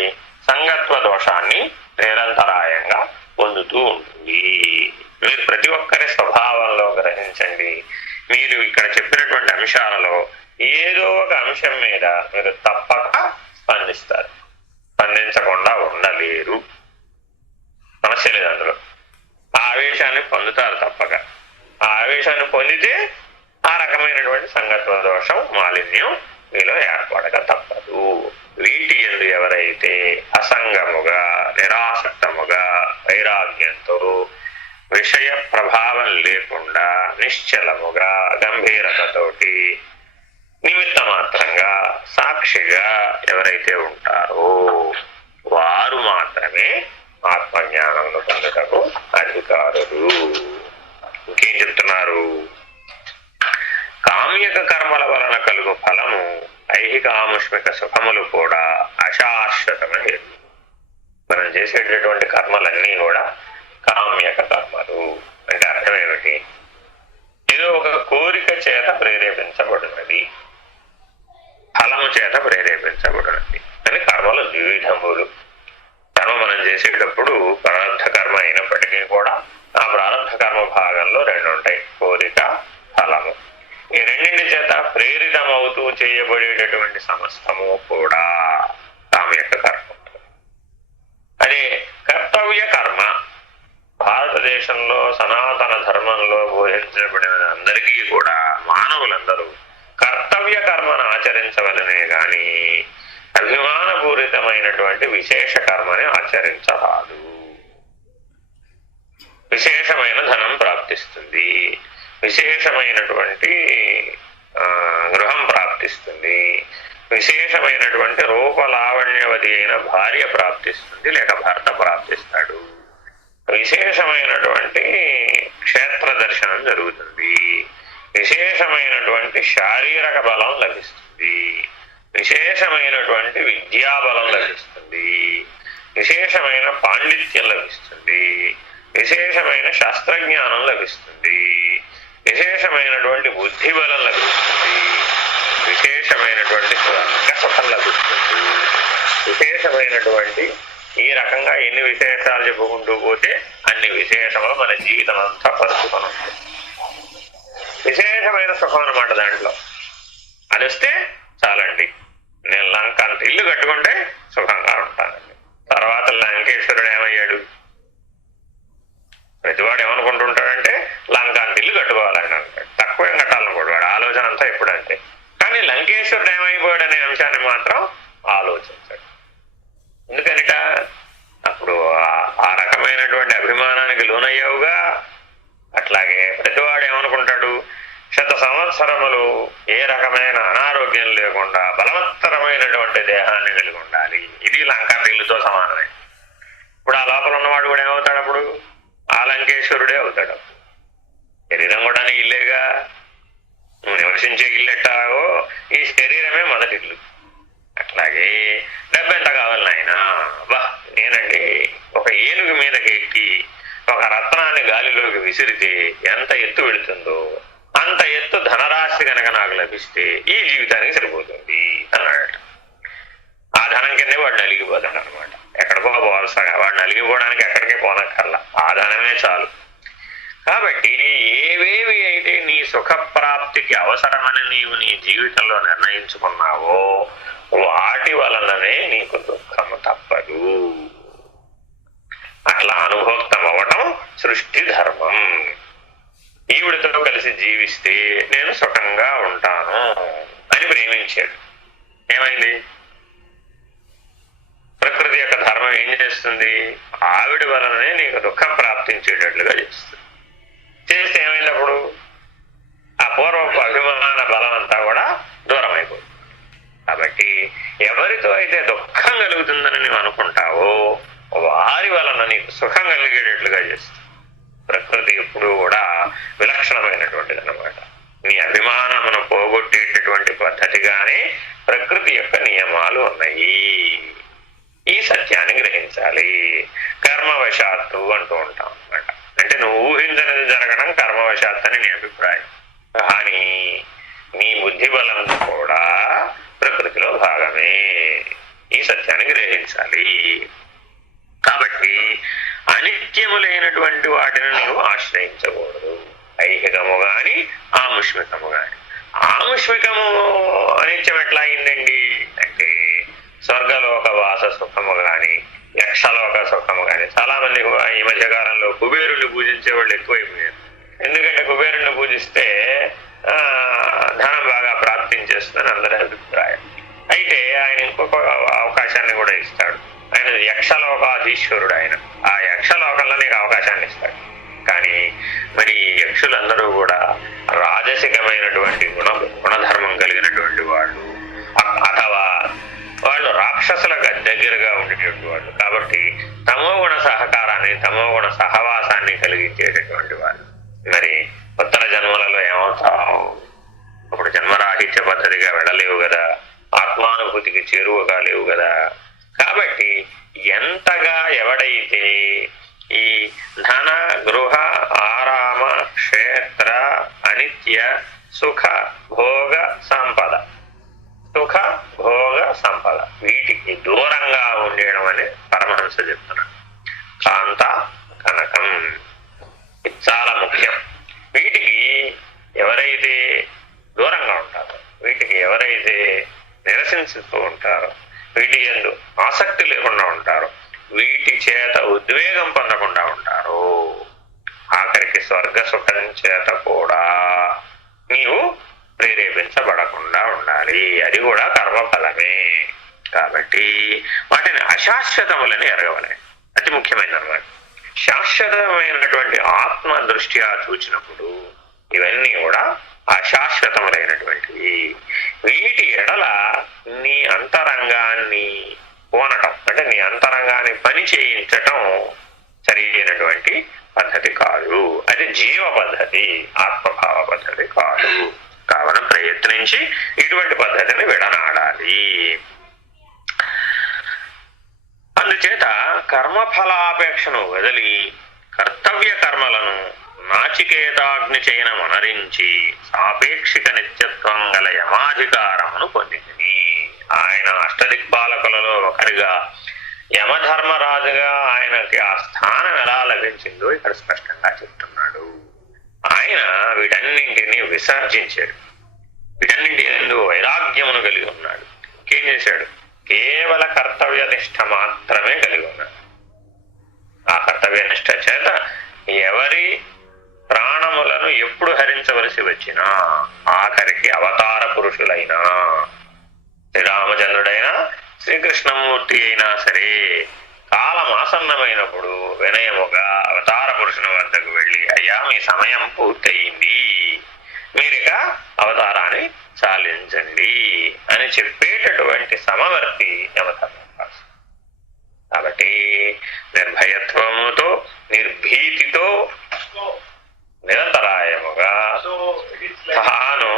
సంగత్వ దోషాన్ని నిరంతరాయంగా పొందుతూ ఉంటుంది. మీరు ప్రతి ఒక్కరి స్వభావంలో గ్రహించండి. మీరు ఇక్కడ చెప్పినటువంటి అంశాలలో ఏదో ఒక అంశం మీద మీరు తప్పక స్పందిస్తారు. స్పందించకుండా ఉండలేరు. సమస్య లేదు అందులో. ఆ ఆవేశాన్ని పొందుతారు తప్పక. ఆ ఆవేశాన్ని పొందితే ఆ రకమైనటువంటి సంగత్వ దోషం, మాలిన్యం మీలో ఏర్పడక తప్పదు. వీటి యందు ఎవరైతే అసంగముగా, నిరాసక్తముగా విషయ ప్రభావం లేకుండా నిశ్చలముగా గంభీరతతోటి నిమిత్త మాత్రంగా సాక్షిగా ఎవరైతే ఉంటారో వారు మాత్రమే ఆత్మజ్ఞానమును పొందుటకు అధికారులు. ఇంకేం చెప్తున్నారు? కామ్యక కర్మల వలన కలుగు ఫలము ఐహిక ఆముష్మిక సుఖములు కూడా అశాశ్వతమే. మనం చేసేటటువంటి కర్మలన్నీ కూడా కామ్యక కర్మలు. అంటే అర్థం ఏమిటి? ఏదో ఒక కోరిక చేత ప్రేరేపించబడినది, ఫలము చేత ప్రేరేపించబడినది అని కర్మలు ద్విధములు. కర్మ మనం చేసేటప్పుడు ప్రారంభ కర్మ అయినప్పటికీ కూడా ఆ ప్రారంభ కర్మ భాగంలో రెండు ఉంటాయి, కోరిక, ఫలము. ఈ రెండింటి చేత ప్రేరితమవుతూ చేయబడేటటువంటి సమస్తము కూడా కామ్యక కర్మ. అదే కర్తవ్య కర్మ. భారతదేశంలో సనాతన ధర్మంలో బోధించబడిన అందరికీ కూడా మానవులందరూ కర్తవ్య కర్మను ఆచరించవలనే గాని అభిమానపూరితమైనటువంటి విశేష కర్మని ఆచరించరాదు. విశేషమైన ధనం ప్రాప్తిస్తుంది, విశేషమైనటువంటి గృహం ప్రాప్తిస్తుంది, విశేషమైనటువంటి రూపలావణ్యవతి అయిన భార్య ప్రాప్తిస్తుంది, లేక భర్త ప్రాప్తిస్తాడు, విశేషమైనటువంటి క్షేత్ర దర్శనం జరుగుతుంది, విశేషమైనటువంటి శారీరక బలం లభిస్తుంది, విశేషమైనటువంటి విద్యాబలం లభిస్తుంది, విశేషమైన పాండిత్యం లభిస్తుంది, విశేషమైన శాస్త్రజ్ఞానం లభిస్తుంది, విశేషమైనటువంటి బుద్ధి బలం లభిస్తుంది, విశేషమైనటువంటి సుఖం లభిస్తుంది, విశేషమైనటువంటి ఈ రకంగా ఎన్ని విశేషాలు చెప్పుకుంటూ పోతే అన్ని విశేషములు మన జీవితం అంతా పరుచుకొని ఉంటుంది. విశేషమైన సుఖం అన్నమాట దాంట్లో. అది వస్తే చాలండి, నేను లంక అంత ఇల్లు కట్టుకుంటే సుఖంగా ఉంటానండి. తర్వాత లంకేశ్వరుడు ఏమయ్యాడు? ప్రతివాడు ఏమనుకుంటుంటాడంటే లంక అంత ఇల్లు కట్టుకోవాలని అంటాడు. తక్కువ కట్టాలనుకోడు, వాడు ఆలోచన అంతా ఎప్పుడంతే. కానీ లంకేశ్వరుడు ఏమైపోయాడు అనే అంశాన్ని మాత్రం ఆలోచించాడు. ఎందుకనిట? అప్పుడు ఆ రకమైనటువంటి అభిమానానికి లోనయ్యావుగా. అట్లాగే ప్రతివాడు ఏమనుకుంటాడు, 100 సంవత్సరములు ఏ రకమైన అనారోగ్యం లేకుండా బలవత్తరమైనటువంటి దేహాన్ని కలిగి ఉండాలి. ఇది లంకా ఇల్లుతో సమానమే. ఇప్పుడు ఆ లోపల ఉన్నవాడు కూడా ఏమవుతాడు? అప్పుడు ఆ లంకేశ్వరుడే అవుతాడు. శరీరం కూడా నీ ఇల్లేగా. నువ్వు నివసించే ఇల్లు ఎట్టాగో ఈ శరీరమే మొదటి ఇల్లు. అట్లాగే డబ్బు ఎంత కావాలి నాయన? బా నేనండి ఒక ఏనుగు మీదకి ఎక్కి ఒక రత్నాన్ని గాలిలోకి విసిరితే ఎంత ఎత్తు వెళుతుందో అంత ఎత్తు ధనరాశి కనుక నాకు లభిస్తే ఈ జీవితానికి సరిపోతుంది అన్నాడట. ఆ ధనం కిందే వాడు నలిగిపోతాడు అనమాట. ఎక్కడికో పోవాల్సగా వాడు నలిగిపోవడానికి ఎక్కడికే పోనక్కర్లా, ఆ ధనమే చాలు. కాబట్టి ఏవేవి అయితే నీ సుఖప్రాప్తికి అవసరమని నీవు నీ జీవితంలో నిర్ణయించుకున్నావో వాటి వలననే నీకు దుఃఖము తప్పదు. అట్లా అనుభోక్తం అవ్వటం సృష్టి ధర్మం. ఈవిడితో కలిసి జీవిస్తే నేను సుఖంగా ఉంటాను అని ప్రేమించాడు. ఏమైంది? ప్రకృతి యొక్క ధర్మం ఏం చేస్తుంది? ఆవిడ వలననే నీకు దుఃఖం ప్రాప్తించేటట్లుగా చేస్తుంది. చేస్తే ఏమైనప్పుడు ఆ పూర్వపు అభిమాన బలం అంతా కూడా దూరం అయిపోతుంది. కాబట్టి ఎవరితో అయితే దుఃఖం కలుగుతుందని నువ్వు అనుకుంటావో వారి వలన నీకు సుఖం కలిగేటట్లుగా చేస్తుంది. ప్రకృతి ఎప్పుడూ కూడా విలక్షణమైనటువంటిది అన్నమాట. నీ అభిమానమును పోగొట్టేటటువంటి పద్ధతిగానే ప్రకృతి యొక్క నియమాలు ఉన్నాయి. ఈ సత్యాన్ని గ్రహించాలి. కర్మవశాత్తు అంటూ ఉంటాం అన్నమాట. అంటే నువ్వు ఊహించనిది జరగడం కర్మవశాత్తు అని నీ అభిప్రాయం. కానీ నీ బుద్ధి బలం కూడా ప్రకృతిలో భాగమే. ఈ సత్యాన్ని గ్రహించాలి. కాబట్టి అనిత్యములైనటువంటి వాటిని నీవు ఆశ్రయించకూడదు. ఐహికము గాని ఆముష్మికము గాని. ఆముష్మికము అనిత్యం ఎట్లా అయిందండి అంటే స్వర్గలోక వాస సుఖము గాని యక్షలోక సుఖము గాని. చాలా మంది ఈ మధ్యకాలంలో కుబేరుని పూజించే వాళ్ళు ఎక్కువైపోయారు. ఎందుకంటే కుబేరుని పూజిస్తే ధనం బాగా ప్రాప్తించేస్తుందని అందరి అభిప్రాయం. అయితే ఆయన ఇంకొక అవకాశాన్ని కూడా ఇస్తాడు. ఆయన యక్షలోకాధీశ్వరుడు. ఆయన ఆ యక్షలోకంలో నీకు అవకాశాన్ని ఇస్తాడు. కానీ ఋషులందరూ కూడా రాజసికమైనటువంటి గుణధర్మం కలిగినటువంటి వాళ్ళు, అథవా వాళ్ళు రాక్షసులకు దగ్గరగా ఉండేటువంటి వాళ్ళు. కాబట్టి తమోగుణ సహకారాన్ని, తమోగుణ సహవాసాన్ని కలిగించేటటువంటి వాళ్ళు. మరి ఉత్తర జన్మలలో ఏమవుతావు? అప్పుడు జన్మరాహిత్య పద్ధతిగా వెళ్ళలేవు కదా, ఆత్మానుభూతికి చేరువ కాలేవు కదా. కాబట్టి ఎంతగా ఎవడైతే ఈ ధన, గృహ, ఆరామ, క్షేత్ర, అనిత్య, సుఖ, భోగ, సంపద, సుఖ, భోగ, సంపద వీటికి దూరంగా ఉండడం అని పరమహంస చెప్తున్నాడు. కాంత, కనకం ఇది చాలా ముఖ్యం. వీటికి ఎవరైతే దూరంగా ఉంటారో, వీటికి ఎవరైతే నిరసించుతూ ఉంటారో, వీటి యందు ఆసక్తి లేకుండా ఉంటారో, వీటి చేత ఉద్వేగం పొందకుండా ఉంటారు, ఆఖరికి స్వర్గ సుఖం చేత కూడా నీవు ప్రేరేపించబడకుండా ఉండాలి. అది కూడా కర్మఫలమే. కాబట్టి వాటిని అశాశ్వతములని ఎరగవలే. అతి ముఖ్యమైనదన్నమాట. శాశ్వతమైనటువంటి ఆత్మ దృష్ట్యా చూచినప్పుడు ఇవన్నీ కూడా అశాశ్వతములైనటువంటివి. వీటి ఎడల నీ అంతరంగాన్ని పోనటం, అంటే నీ అంతరంగాన్ని పని చేయించటం సరి అయినటువంటి పద్ధతి కాదు. అది జీవ పద్ధతి, ఆత్మభావ పద్ధతి కాదు. కావున ప్రయత్నించి ఇటువంటి పద్ధతిని విడనాడాలి. అందుచేత కర్మఫలాపేక్షను వదిలి కర్తవ్య కర్మలను నాచికేతాగ్ని చేయన మనరించి సాపేక్షిక నిత్యత్వం గల యమాధికారమును పొందింది. ఆయన అష్టదిక్పాలకులలో ఒకరిగా యమధర్మరాజుగా ఆయనకి ఆ స్థానం ఎలా లభించిందో ఇక్కడ స్పష్టంగా చెప్తున్నాడు. ఆయన వీటన్నింటినీ విసర్జించాడు. వీటన్నింటి ఎందు వైరాగ్యమును కలిగి ఉన్నాడు. ఇంకేం చేశాడు? కేవల కర్తవ్య నిష్ఠ మాత్రమే కలిగి ఉన్నాడు. ఆ కర్తవ్య నిష్ఠ చేత ఎవరి ప్రాణములను ఎప్పుడు హరించవలసి వచ్చినా, ఆఖరికి అవతార పురుషులైనా, శ్రీరామచంద్రుడైనా శ్రీకృష్ణమూర్తి అయినా సరే, కాలమాసన్నమైనప్పుడు వినయముగా అవతార పురుషుని వద్దకు వెళ్ళి, అయ్యా మీ సమయం పూర్తయింది, మీరిక అవతారాన్ని చాలించండి అని చెప్పేటటువంటి సమవర్తి యమధర్మరాజు. కాబట్టి నిర్భయత్వముతో, నిర్భీతితో, నిరంతరాయముగా, తాను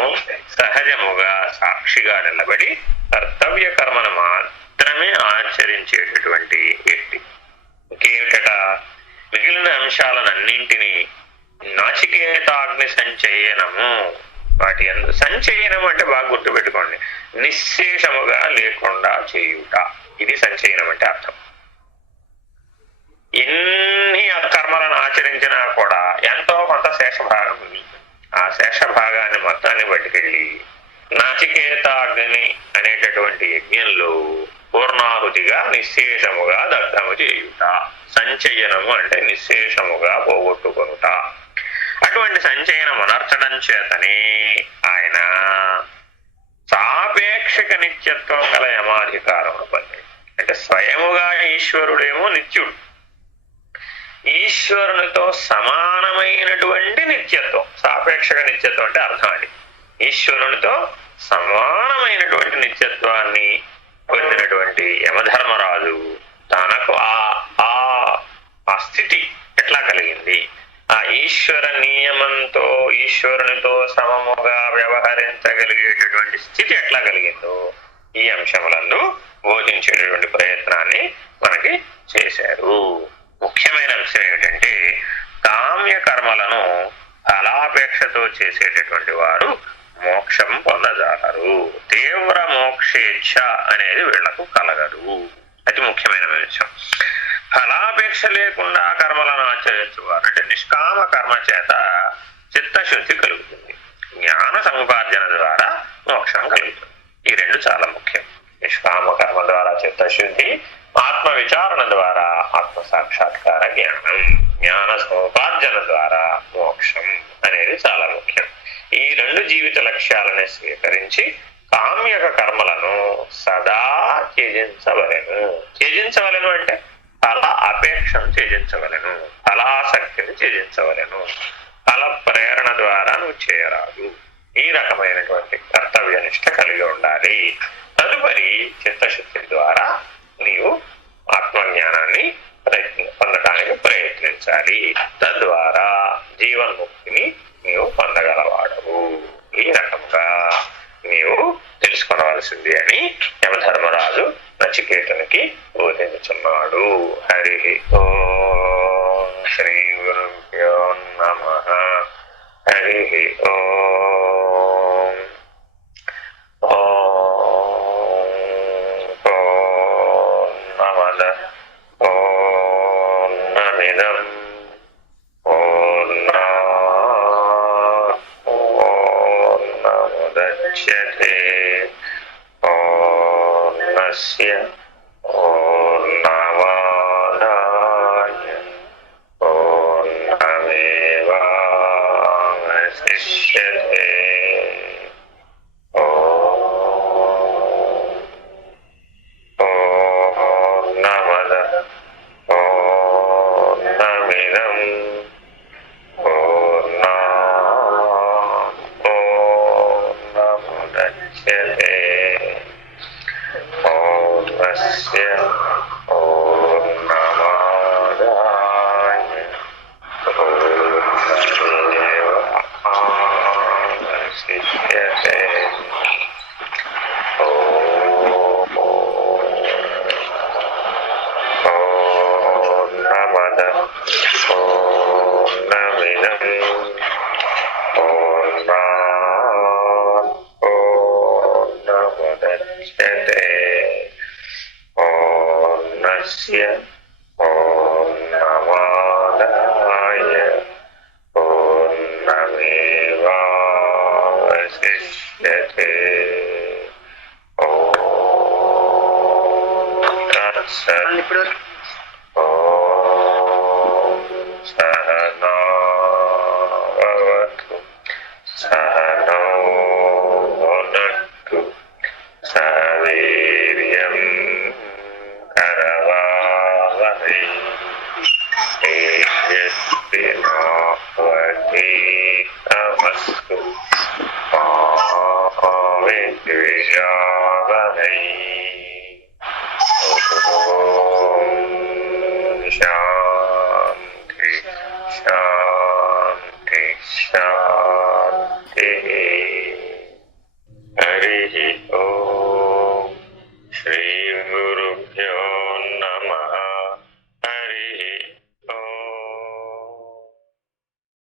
సహజముగా సాక్షిగా నిలబడి కర్తవ్య కర్మను మాత్రమే ఆచరించేటటువంటి వ్యక్తి. ఇంకేమిట? మిగిలిన అంశాలన్నింటినీ నాచికేతాగ్ని సంచయనము, వాటి అందు సంచయనం అంటే బాగా గుర్తుపెట్టుకోండి, నిశ్శేషముగా లేకుండా చేయుట. ఇది సంచయనం అంటే అర్థం. ఎన్ని కర్మలను ఆచరించినా కూడా ఎంతో కొంత శేషభాగం మిగులుతుంది. ఆ శేషభాగాన్ని మొత్తాన్ని పట్టుకెళ్ళి నాచికేతాగ్ని అనేటటువంటి యజ్ఞంలో పూర్ణాహుతిగా నిశ్శేషముగా దగ్ధము చేయుట. సంచయనము అంటే నిశ్శేషముగా పోగొట్టుకొనుట. అటువంటి సంచయనం అనర్చడం చేతనే ఆయన సాపేక్షిక నిత్యత్వం గల యమాధికారమును పొందాడు. అంటే స్వయముగా ఈశ్వరుడేమో నిత్యుడు, ఈశ్వరునితో సమానమైనటువంటి నిత్యత్వం. సాపేక్షక నిత్యత్వం అంటే అర్థం అది. ఈశ్వరునితో సమానమైనటువంటి నిత్యత్వాన్ని పొందినటువంటి యమధర్మరాజు తనకు ఆ స్థితి ఎట్లా కలిగింది, ఆ ఈశ్వర నియమంతో ఈశ్వరునితో సమముగా వ్యవహరించగలిగేటటువంటి స్థితి ఎట్లా కలిగిందో ఈ అంశములందు బోధించేటటువంటి ప్రయత్నాన్ని మనకి చేశారు. ముఖ్యమైన అంశం ఏమిటంటే, కామ్య కర్మలను ఫలాపేక్షతో చేసేటటువంటి వారు మోక్షం పొందజాలరు. తీవ్ర మోక్షేచ్ఛ అనేది వీళ్లకు కలగదు. అతి ముఖ్యమైన విషయం. ఫలాపేక్ష లేకుండా కర్మలను ఆచరించేవారు అంటే నిష్కామ కర్మ చేత చిత్తశుద్ధి కలుగుతుంది. జ్ఞాన సముపార్జన ద్వారా మోక్షం కలుగుతుంది. ఈ రెండు చాలా ముఖ్యం. నిష్కామ కర్మ ద్వారా చిత్తశుద్ధి, ఆత్మ విచారణ ద్వారా ఆత్మ సాక్షాత్కార జ్ఞానం, జ్ఞాన సముపార్జన ద్వారా మోక్షం అనేది చాలా ముఖ్యం. ఈ రెండు జీవిత లక్ష్యాలను స్వీకరించి కామ్యక కర్మలను సదా త్యజించవలెను. త్యజించవలెను అంటే ఫల అపేక్షను త్యజించవలెను, ఫలాసక్తిని త్యజించవలెను. ఫల ప్రేరణ ద్వారా నువ్వు చేయరాదు. ఈ రకమైనటువంటి కర్తవ్యనిష్ట కలిగి ఉండాలి. తదుపరి చిత్తశుద్ధి ద్వారా నీవు ఆత్మజ్ఞానాన్ని పొందడానికి ప్రయత్నించాలి. తద్వారా జీవన్ముక్తిని నీవు పొందగలవాడవు. ఈ రకంగా నీవు తెలుసుకోవలసింది అని యమధర్మరాజు నచికేతునికి బోధించున్నాడు. హరి ఓం శ్రీ గురుభ్యో నమః. హరి ఓం. పూర్ణమదః పూర్ణమిదం పూర్ణాత్ పూర్ణముదచ్యతే పూర్ణస్య పూర్ణమాదాయ పూర్ణమేవావశిష్యతే. పూర్ణమదః పూర్ణమిదం పూర్ణాత్ పూర్ణముదచ్యతే పూర్ణస్య పూర్ణమాదాయ పూర్ణమేవావశిష్యతే. పూర్ణమదః పూర్ణమిదం పూర్ణాత్ పూర్ణముదచ్యతే పూర్ణస్య పూర్ణమాదాయ పూర్ణమేవావశిష్యతే. ఇప్పుడు సహనావతు సహనౌ భునక్తు సవీర్యం కరవావహై తేజస్వినావధీతమస్తు మా విద్విషావహై. శాంతి శాంతి శాంతి.